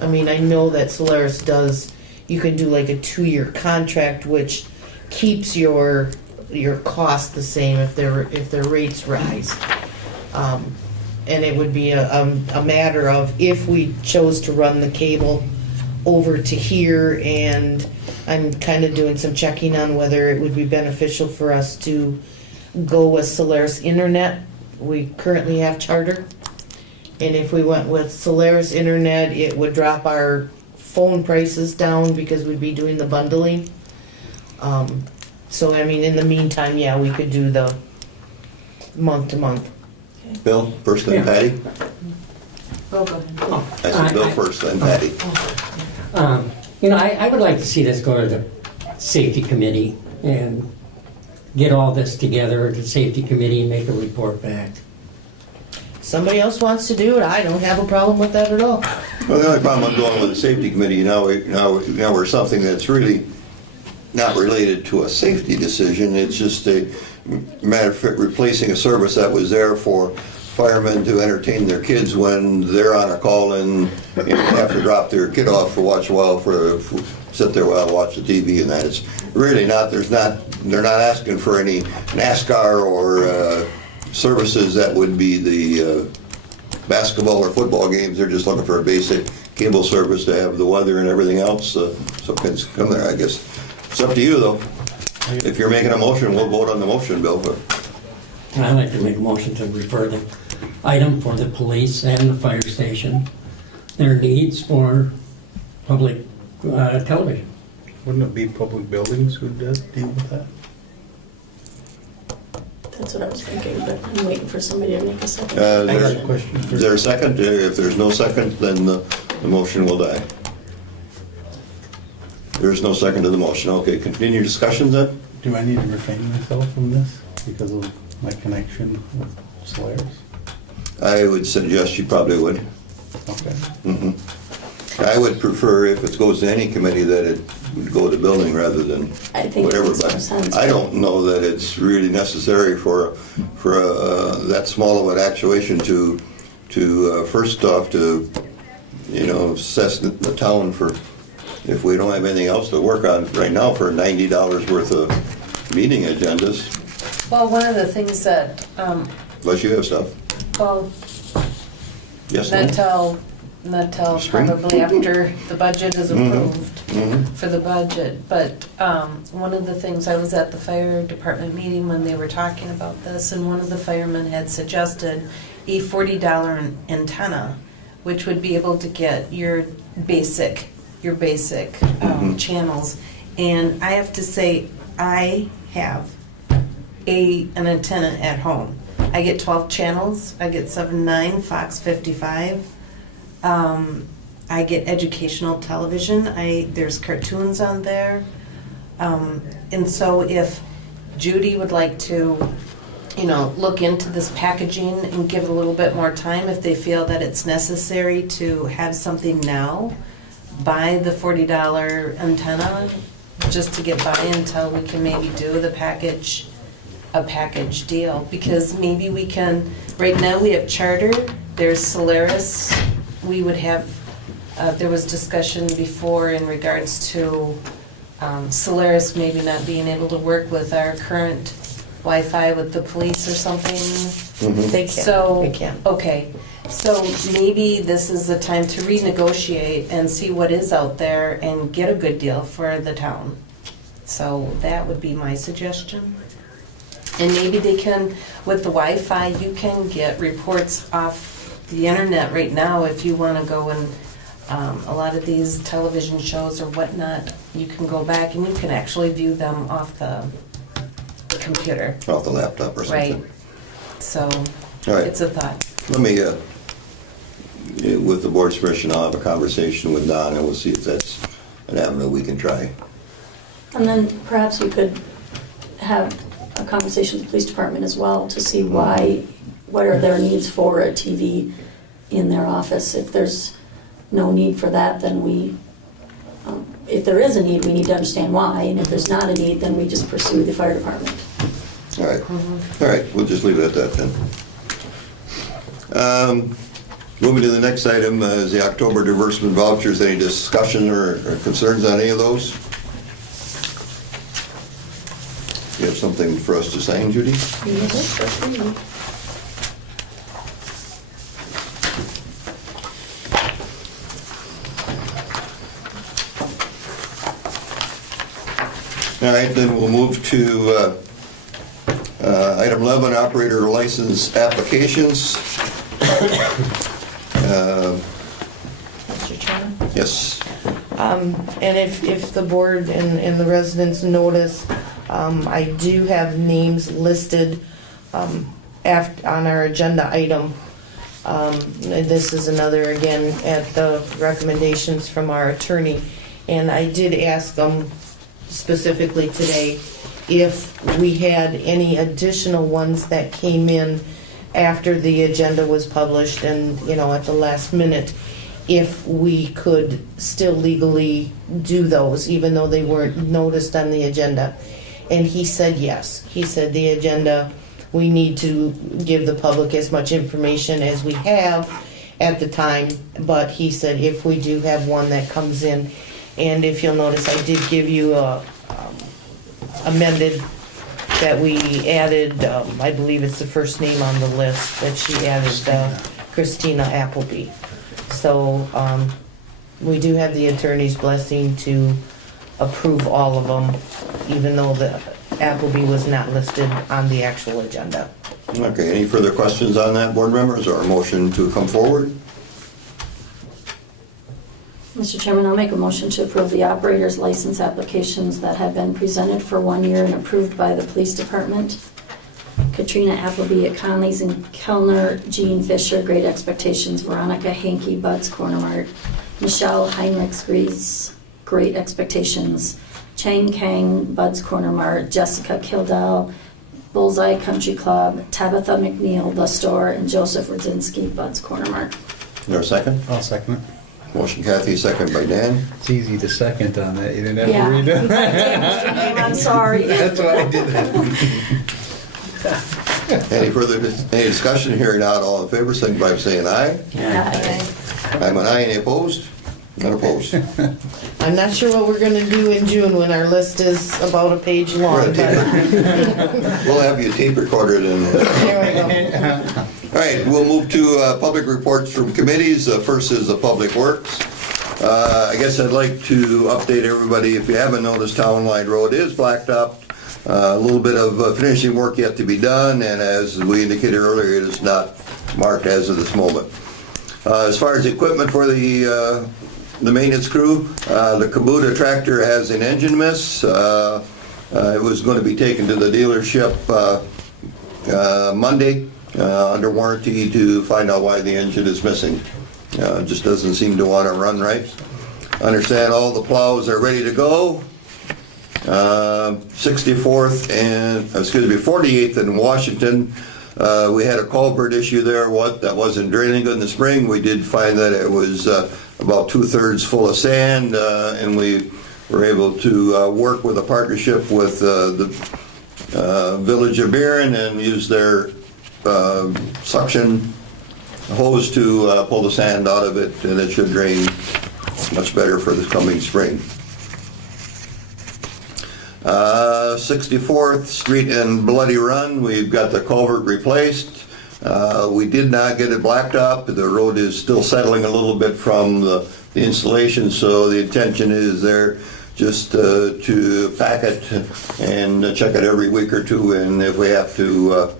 I mean, I know that Solaris does, you can do like a 2-year contract, which keeps your cost the same if their rates rise. And it would be a matter of if we chose to run the cable over to here, and I'm kind of doing some checking on whether it would be beneficial for us to go with Solaris Internet. We currently have Charter, and if we went with Solaris Internet, it would drop our phone prices down because we'd be doing the bundling. So I mean, in the meantime, yeah, we could do the month to month. Bill, first then Patty? Oh, go ahead. I said Bill first, then Patty. I would like to see this go to the safety committee and get all this together at the safety committee and make a report back. Somebody else wants to do it, I don't have a problem with that at all. Well, the only problem I'm going with the safety committee now we're something that's really not related to a safety decision, it's just a matter of fact, replacing a service that was there for firemen to entertain their kids when they're on a call and have to drop their kid off for watch a while sit there while watch the TV and that. It's really not, they're not asking for any NASCAR or services that would be the basketball or football games. They're just looking for a basic cable service to have the weather and everything else, so kids come there, I guess. It's up to you, though. If you're making a motion, we'll vote on the motion, Bill, but I'd like to make a motion to refer the item for the police and the fire station, their needs for public television. Wouldn't it be public buildings who does deal with that? That's what I was thinking, but I'm waiting for somebody to make a second. I got a question. is there a second? If there's no second, then the motion will die. There's no second to the motion. Okay, continue discussions then? Do I need to refrain myself from this because of my connection with Slayers? I would suggest you probably would. Okay. I would prefer, if it goes to any committee, that it would go to building rather than I think it whatever. makes more But sense. I don't know that it's really necessary for that small of an actuation to first off to assess the town for, if we don't have anything else to work on right now, for $90 worth of meeting agendas. Well, one of the things that, Unless you have stuff. well, Yes. not till Spring? probably after the budget is approved Mhm. for the budget. But one of the things, I was at the fire department meeting when they were talking about this, and one of the firemen had suggested a $40 antenna, which would be able to get your basic channels. And I have to say, I have an antenna at home. I get 12 channels. I get 7/9, Fox 55. I get educational television. There's cartoons on there. And so if Judy would like to, look into this packaging and give it a little bit more time, if they feel that it's necessary to have something now, buy the $40 antenna just to get by until we can maybe do a package deal. Because maybe we can, right now we have Charter, there's Solaris, we would have, there was discussion before in regards to Solaris maybe not being able to work with our current Wi-Fi with the police or something. They can, So, they can. okay, so maybe this is the time to renegotiate and see what is out there and get a good deal for the town. So that would be my suggestion. And maybe they can, with the Wi-Fi, you can get reports off the internet right now if you want to go and, a lot of these television shows or whatnot, you can go back and you can actually view them off the computer. Off the laptop or something. Right. So, All right. it's a thought. Let me, with the board's permission, I'll have a conversation with Don and we'll see if that's an avenue we can try. And then perhaps we could have a conversation with the police department as well to see what are their needs for a TV in their office. If there's no need for that, then if there is a need, we need to understand why. And if there's not a need, then we just pursue the fire department. All right. All right, we'll just leave it at that then. Moving to the next item is the October diversement vouchers. Any discussion or concerns on any of those? You have something for us to sign, Judy? All right, then we'll move to item 11, operator license applications. Mr. Chairman? Yes. And if the board and the residents notice, I do have names listed on our agenda item. And this is another, again, at the recommendations from our attorney. And I did ask them specifically today if we had any additional ones that came in after the agenda was published and, at the last minute. if we could still legally do those, even though they weren't noticed on the agenda. And he said yes. He said the agenda, we need to give the public as much information as we have at the time, but he said if we do have one that comes in, and if you'll notice, I did give you a amended that we added, I believe it's the first name on the list, that she added, Christina Appleby. So we do have the attorney's blessing to approve all of them, even though the Appleby was not listed on the actual agenda. Okay, any further questions on that, board members, or a motion to come forward? Mr. Chairman, I'll make a motion to approve the operator's license applications that have been presented for 1 year and approved by the police department. Katrina Appleby at Conley's and Kellner, Jean Fisher, Great Expectations, Veronica Hankey, Bud's Corner Mart, Michelle Heinrichs, Great Expectations, Chang Kang, Bud's Corner Mart, Jessica Kildall, Bullseye Country Club, Tabitha McNeil, The Store, and Joseph Rodzinski, Bud's Corner Mart. Is there a second? I'll second it. Motion Kathy, second by Dan. It's easy to second on that, you didn't have Yeah. to read it. I'm sorry. That's why I did that. Any discussion? Hearing out, all in favor, signify by saying aye. I'm an aye, any opposed? None opposed. I'm not sure what we're gonna do in June when our list is about a page long, but We'll have you tape recorded and... there we go. All right, we'll move to public reports from committees. First is the Public Works. I guess I'd like to update everybody. If you haven't noticed, Town Line Road is blacktop. A little bit of finishing work yet to be done, and as we indicated earlier, it is not marked as of this moment. As far as equipment for the maintenance crew, the Kubota tractor has an engine miss. It was going to be taken to the dealership Monday under warranty to find out why the engine is missing. Just doesn't seem to want to run right. Understand all the plows are ready to go. 48th in Washington. We had a culvert issue there that wasn't draining good in the spring. We did find that it was about 2/3 full of sand, and we were able to work with a partnership with the Village of Burin and use their suction hose to pull the sand out of it, and it should drain much better for the coming spring. 64th Street and Bloody Run, we've got the culvert replaced. We did not get it blacked up. The road is still settling a little bit from the installation, so the intention is there just to pack it and check it every week or two, and if we have to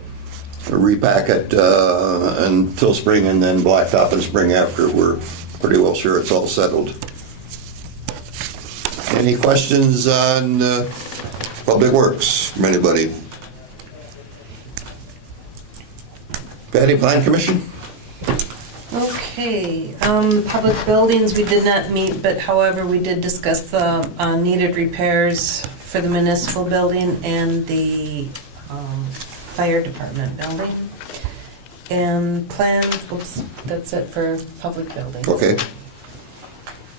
repack it until spring and then blacktop in spring after, we're pretty well sure it's all settled. Any questions on Public Works from anybody? Patty, Plan Commission? Okay, public buildings, we did not meet, but however, we did discuss the needed repairs for the municipal building and the fire department building. And plan, oops, that's it for public buildings. Okay.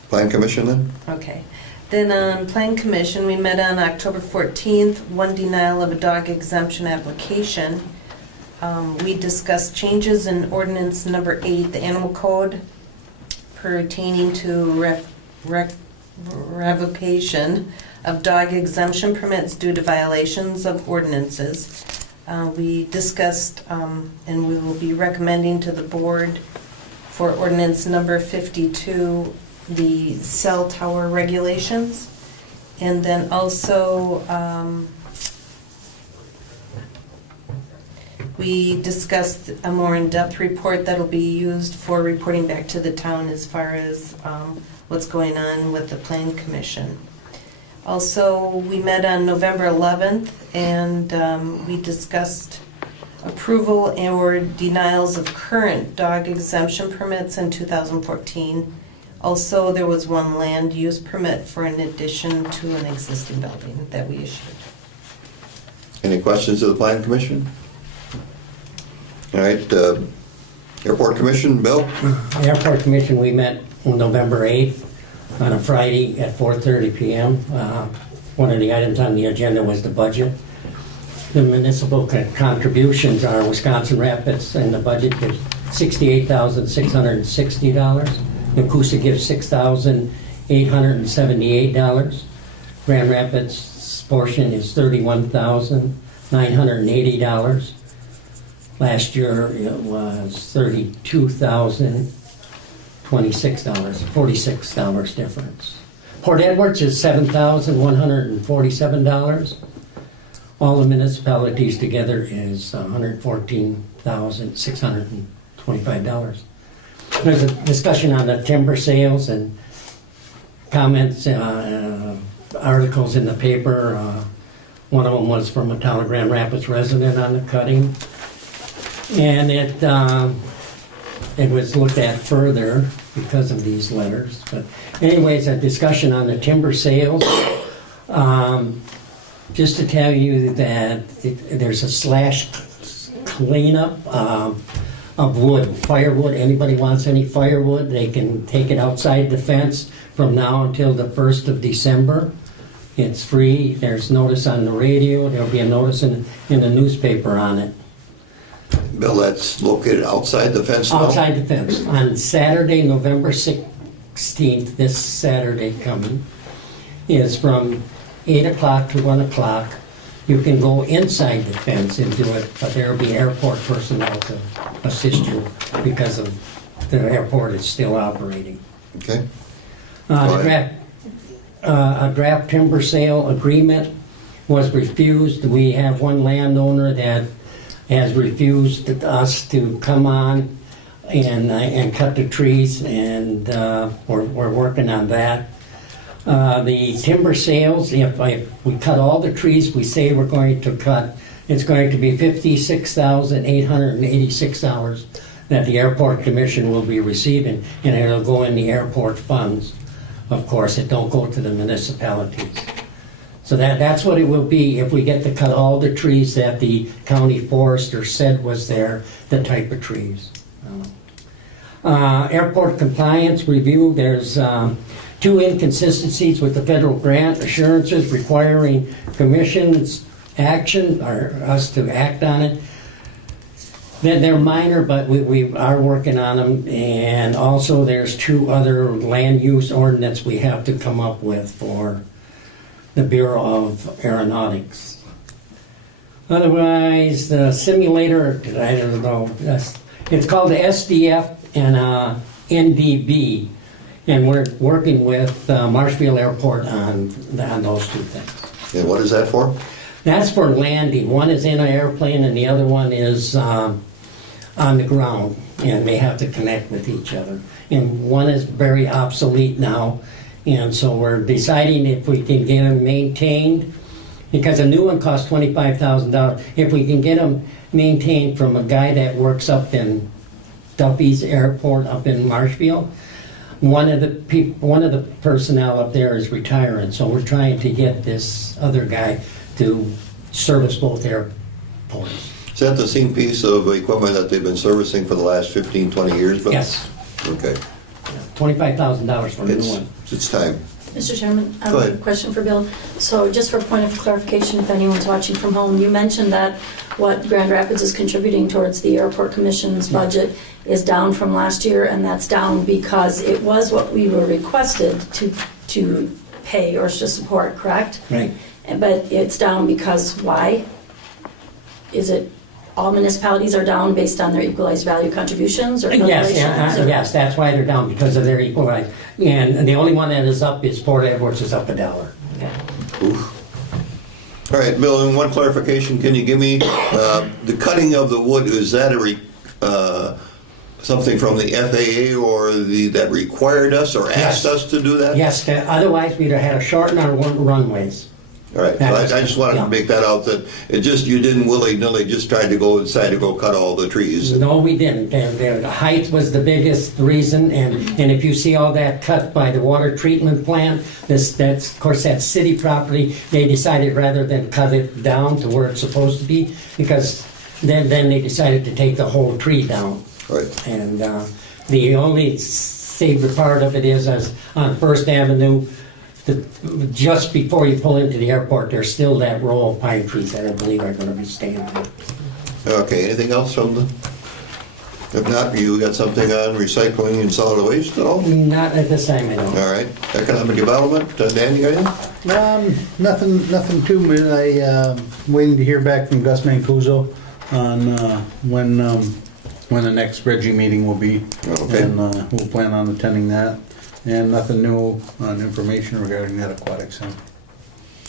Plan Commission then? Okay. Then on Plan Commission, we met on October 14th, one denial of a dog exemption application. We discussed changes in ordinance number 8, the animal code, pertaining to revocation of dog exemption permits due to violations of ordinances. We discussed, and we will be recommending to the board for ordinance number 52, the cell tower regulations. And then also, we discussed a more in-depth report that'll be used for reporting back to the town as far as what's going on with the Plan Commission. Also, we met on November 11th and we discussed approval or denials of current dog exemption permits in 2014. Also, there was one land use permit for an addition to an existing building that we issued. Any questions of the Plan Commission? All right, Airport Commission, Bill? Airport Commission, we met November 8th, on a Friday at 4:30 p.m. One of the items on the agenda was the budget. The municipal contributions are Wisconsin Rapids, and the budget is $68,660. Nakusa gives $6,878. Grand Rapids' portion is $31,980. Last year it was $32,026, $46 difference. Port Edwards is $7,147. All the municipalities together is $114,625. There's a discussion on the timber sales and comments, articles in the paper. One of them was from a town of Grand Rapids resident on the cutting. And it was looked at further because of these letters. But anyways, a discussion on the timber sales. Just to tell you that there's a slash cleanup of wood, firewood. Anybody wants any firewood, they can take it outside the fence from now until the 1st of December. It's free. There's notice on the radio. There'll be a notice in the newspaper on it. Bill, that's located outside the fence now? Outside the fence. On Saturday, November 16th, this Saturday coming, is from 8 o'clock to 1 o'clock. You can go inside the fence and do it, but there will be airport personnel to assist you because of the airport is still operating. Okay. A draft timber sale agreement was refused. We have one landowner that has refused us to come on and cut the trees, and we're working on that. The timber sales, if we cut all the trees we say we're going to cut, it's going to be $56,886 that the Airport Commission will be receiving, and it'll go in the airport funds. Of course, it don't go to the municipalities. So that's what it will be if we get to cut all the trees that the county forester said was there, the type of trees. Airport compliance review, there's 2 inconsistencies with the federal grant assurances requiring commission's action, or us to act on it. They're minor, but we are working on them. And also there's 2 other land use ordinance we have to come up with for the Bureau of Aeronautics. Otherwise, the simulator, I don't know, it's called the SDF and NDB. And we're working with Marshfield Airport on those 2 things. And what is that for? That's for landing. One is in an airplane and the other one is on the ground, and they have to connect with each other. And one is very obsolete now, and so we're deciding if we can get them maintained, because a new one costs $25,000. If we can get them maintained from a guy that works up in Duffy's Airport up in Marshfield. One of the personnel up there is retiring, so we're trying to get this other guy to service both airports. Is that the same piece of equipment that they've been servicing for the last 15, 20 years? Bill? Yes. Okay. $25,000 for a new one. It's time. Mr. Chairman, I Go have a ahead. question for Bill. So just for a point of clarification, if anyone's watching from home, you mentioned that what Grand Rapids is contributing towards the Airport Commission's budget is down from last year, and that's down because it was what we were requested to pay or to support, correct? Right. But it's down because why? Is it all municipalities are down based on their equalized value contributions or Yes, affiliations? Or- yes, that's why they're down, because of their equalized. And the only one that is up is Port Edwards, is up $1. Okay. Oof. All right, Bill, and one clarification, can you give me, the cutting of the wood, is that something from the FAA or that required us or asked Yes. us to do that? Yes, otherwise we'd have had to shorten our runways. All right, so I just wanted to make that out, that you didn't willy-nilly just tried to go inside to go cut all the trees. No, we didn't. The height was the biggest reason, and if you see all that cut by the water treatment plant, that's of course that's city property. They decided rather than cut it down to where it's supposed to be, because then they decided to take the whole tree down. Right. And the only favorite part of it is as on First Avenue, just before you pull into the airport, there's still that row of pine trees that I believe are gonna be staying there. Okay, anything else from the, if not, you got something on recycling and solid waste at all? Not at this time, I don't. All right, economic development, Dan, you got anything? Nothing too, waiting to hear back from Gus Mancuso on when the next Reggie meeting will be. Okay. And we'll plan on attending that. And nothing new on information regarding that aquatic center.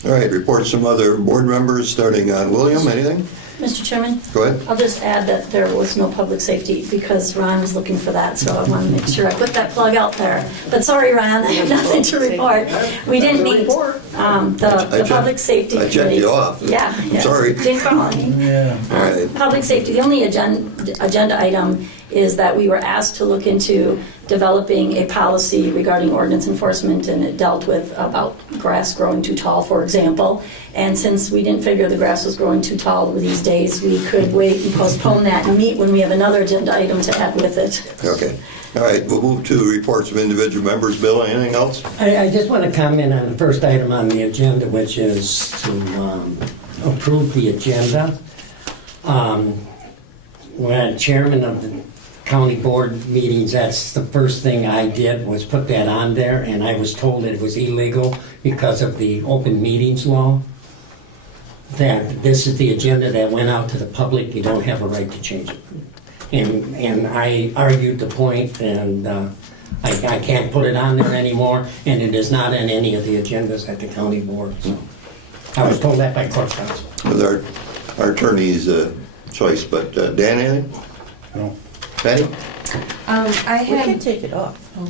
All right, reports from other board members, starting on William, anything? Mr. Chairman? Go ahead. I'll just add that there was no public safety because Ron was looking for that, so I want to make sure I put that plug out there. But sorry, Ron, I have nothing to report. We didn't meet the public safety I checked committee. you off. Yeah. Sorry. Didn't call me. Yeah. All right. Public safety, the only agenda item is that we were asked to look into developing a policy regarding ordinance enforcement, and it dealt with about grass growing too tall, for example. And since we didn't figure the grass was growing too tall these days, we could wait and postpone that and meet when we have another agenda item to add with it. Okay. All right, we'll move to reports from individual members. Bill, anything else? I just want to comment on the first item on the agenda, which is to approve the agenda. When chairman of the county board meetings, that's the first thing I did, was put that on there, and I was told that it was illegal because of the open meetings law. That this is the agenda that went out to the public, you don't have a right to change it. And I argued the point, and I can't put it on there anymore, and it is not in any of the agendas at the county board, so. I was told that by court counsel. With our attorney's choice, but Dan, anything? No. Patty? I We can had, take it off. oh,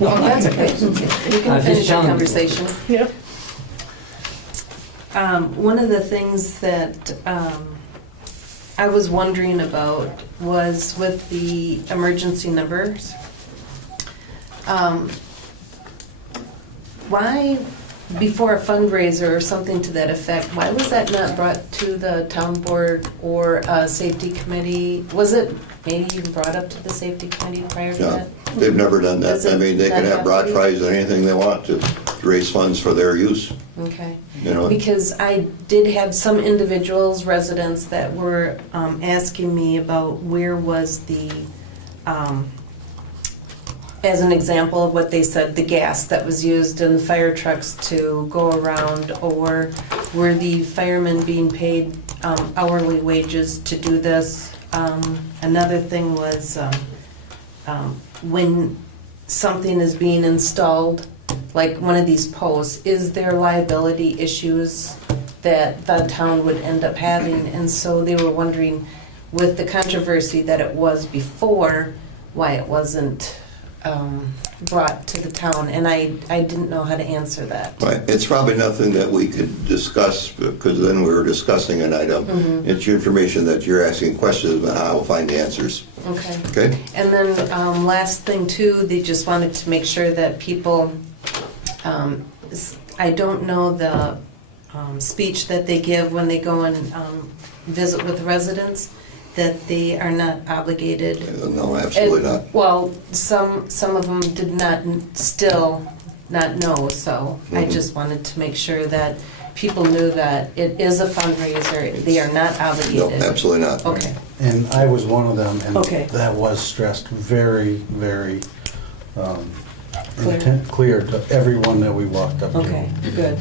that's okay. You can just finish your telling you. conversation. Yep. One of the things that I was wondering about was with the emergency numbers. Why, before a fundraiser or something to that effect, why was that not brought to the town board or a safety committee? Was it maybe even brought up to the safety committee prior to No, that? they've never done that. Does it I mean, they not can have have broad to be? fries or anything they want to raise funds for their use, Okay. you know? Because I did have some individuals, residents, that were asking me about where was the, as an example of what they said, the gas that was used in the fire trucks to go around, or were the firemen being paid hourly wages to do this? Another thing was when something is being installed, like one of these posts, is there liability issues that the town would end up having? And so they were wondering, with the controversy that it was before, why it wasn't brought to the town, and I didn't know how to answer that. Right, it's probably nothing that we could discuss, because then we were discussing an item. It's information that you're asking questions about, how we'll find the answers. Okay. Okay? And then last thing too, they just wanted to make sure that people, I don't know the speech that they give when they go and visit with residents, that they are not obligated. No, absolutely not. Well, some of them did not, still not know, so I just wanted to make sure that people knew that it is a fundraiser, they are not No, obligated. absolutely not. Okay, And I was one of them, and Okay. that was stressed very, very Clear. clear to everyone that we walked up to. okay, good.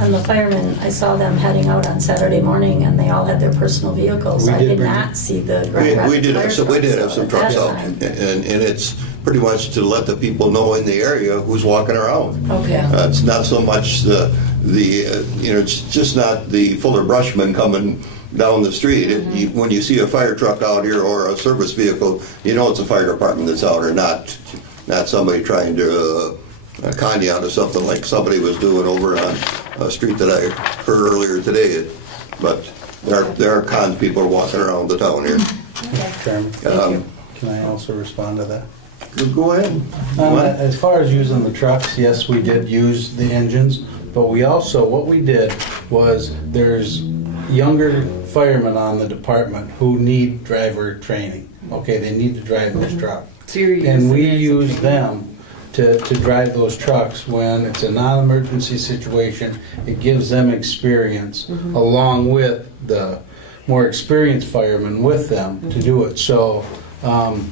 And the firemen, I saw them heading out on Saturday morning, and they all had their personal vehicles. We I did did bring- not see the Grand We Rapids did fire have some, we did have some trucks, trucks so out, at and that time- it's pretty much to let the people know in the area who's walking around. Okay. It's not so much it's just not the Fuller Brushman coming down the street. When you see a fire truck out here or a service vehicle, you know it's a fire department that's out, or not somebody trying to con you out of something like somebody was doing over on a street that I heard earlier today. But there are con people walking around the town here. Chairman, can I also respond to that? Go ahead. As far as using the trucks, yes, we did use the engines, but we also, what we did was, there's younger firemen on the department who need driver training. Okay, they need to drive this truck. Serious. And we use them to drive those trucks when it's a non-emergency situation. It gives them experience along with the more experienced firemen with them to do it. So,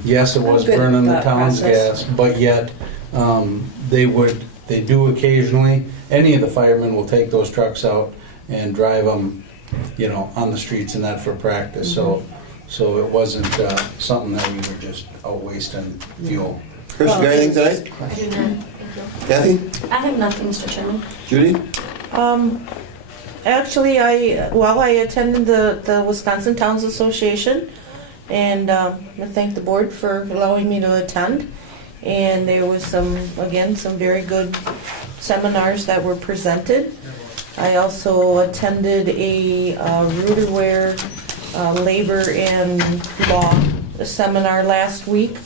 yes, it was Good burning the thought town's process. gas, but yet, they do occasionally, any of the firemen will take those trucks out and drive them, on the streets and that for practice. So it wasn't something that we were just out wasting fuel. Chris, you got anything tonight? Kathy? I have nothing, Mr. Chairman. Judy? Actually, I attended the Wisconsin Towns Association, and I thank the board for allowing me to attend. And there was some very good seminars that were presented. I also attended a Ruderware labor and law seminar last week.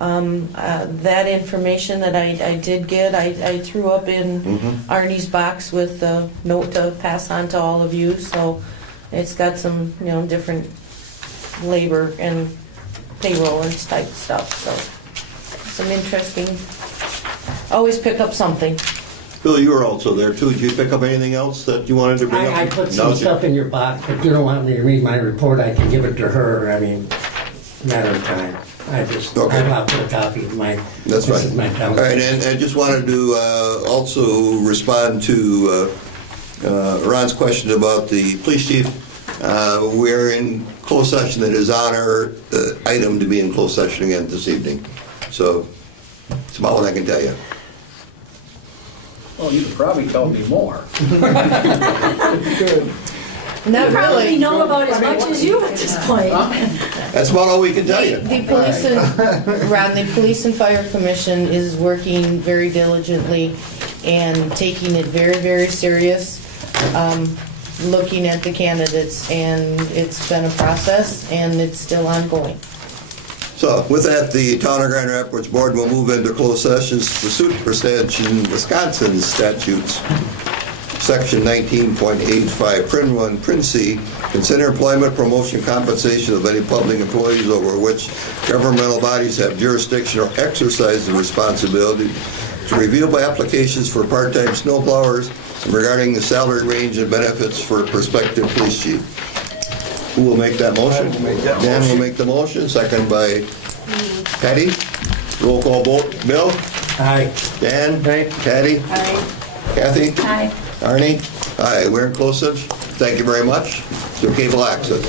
That information that I did get, I threw up in Arnie's box with a note to pass on to all of you. So it's got some, different labor and payroll and type stuff. So some interesting. Always pick up something. Bill, you were also there too. Did you pick up anything else that you wanted to bring up? I put some stuff in your box, but you don't want me to read my report, I can give it to her, matter of time. Okay. I'll put a copy of my, That's this is fine. my All town. right, and I just wanted to also respond to Ron's question about the police chief. We're in closed session. That is on our item to be in closed session again this evening. So that's about what I can tell you. Well, you could probably tell me more. Not You probably really. know about as much as you at this point. That's about all we can tell you. The police and, Ron, the Police and Fire Commission is working very diligently and taking it very, very serious, looking at the candidates, and it's been a process, and it's still ongoing. So with that, the Town of Grand Rapids Board will move into closed sessions pursuant to Wisconsin statutes, Section 19.85, Prin 1, Prin C, consider employment, promotion, compensation of any public employees over which governmental bodies have jurisdiction or exercise the responsibility to review by applications for part-time snowplowers and regarding the salary range and benefits for prospective police chief. Who will make that motion? Dan will make the motion, second by Patty. Roll call vote. Bill? Aye. Dan? Aye. Patty? Aye. Kathy? Aye. Arnie? Aye, we're in closed session. Thank you very much. To cable access.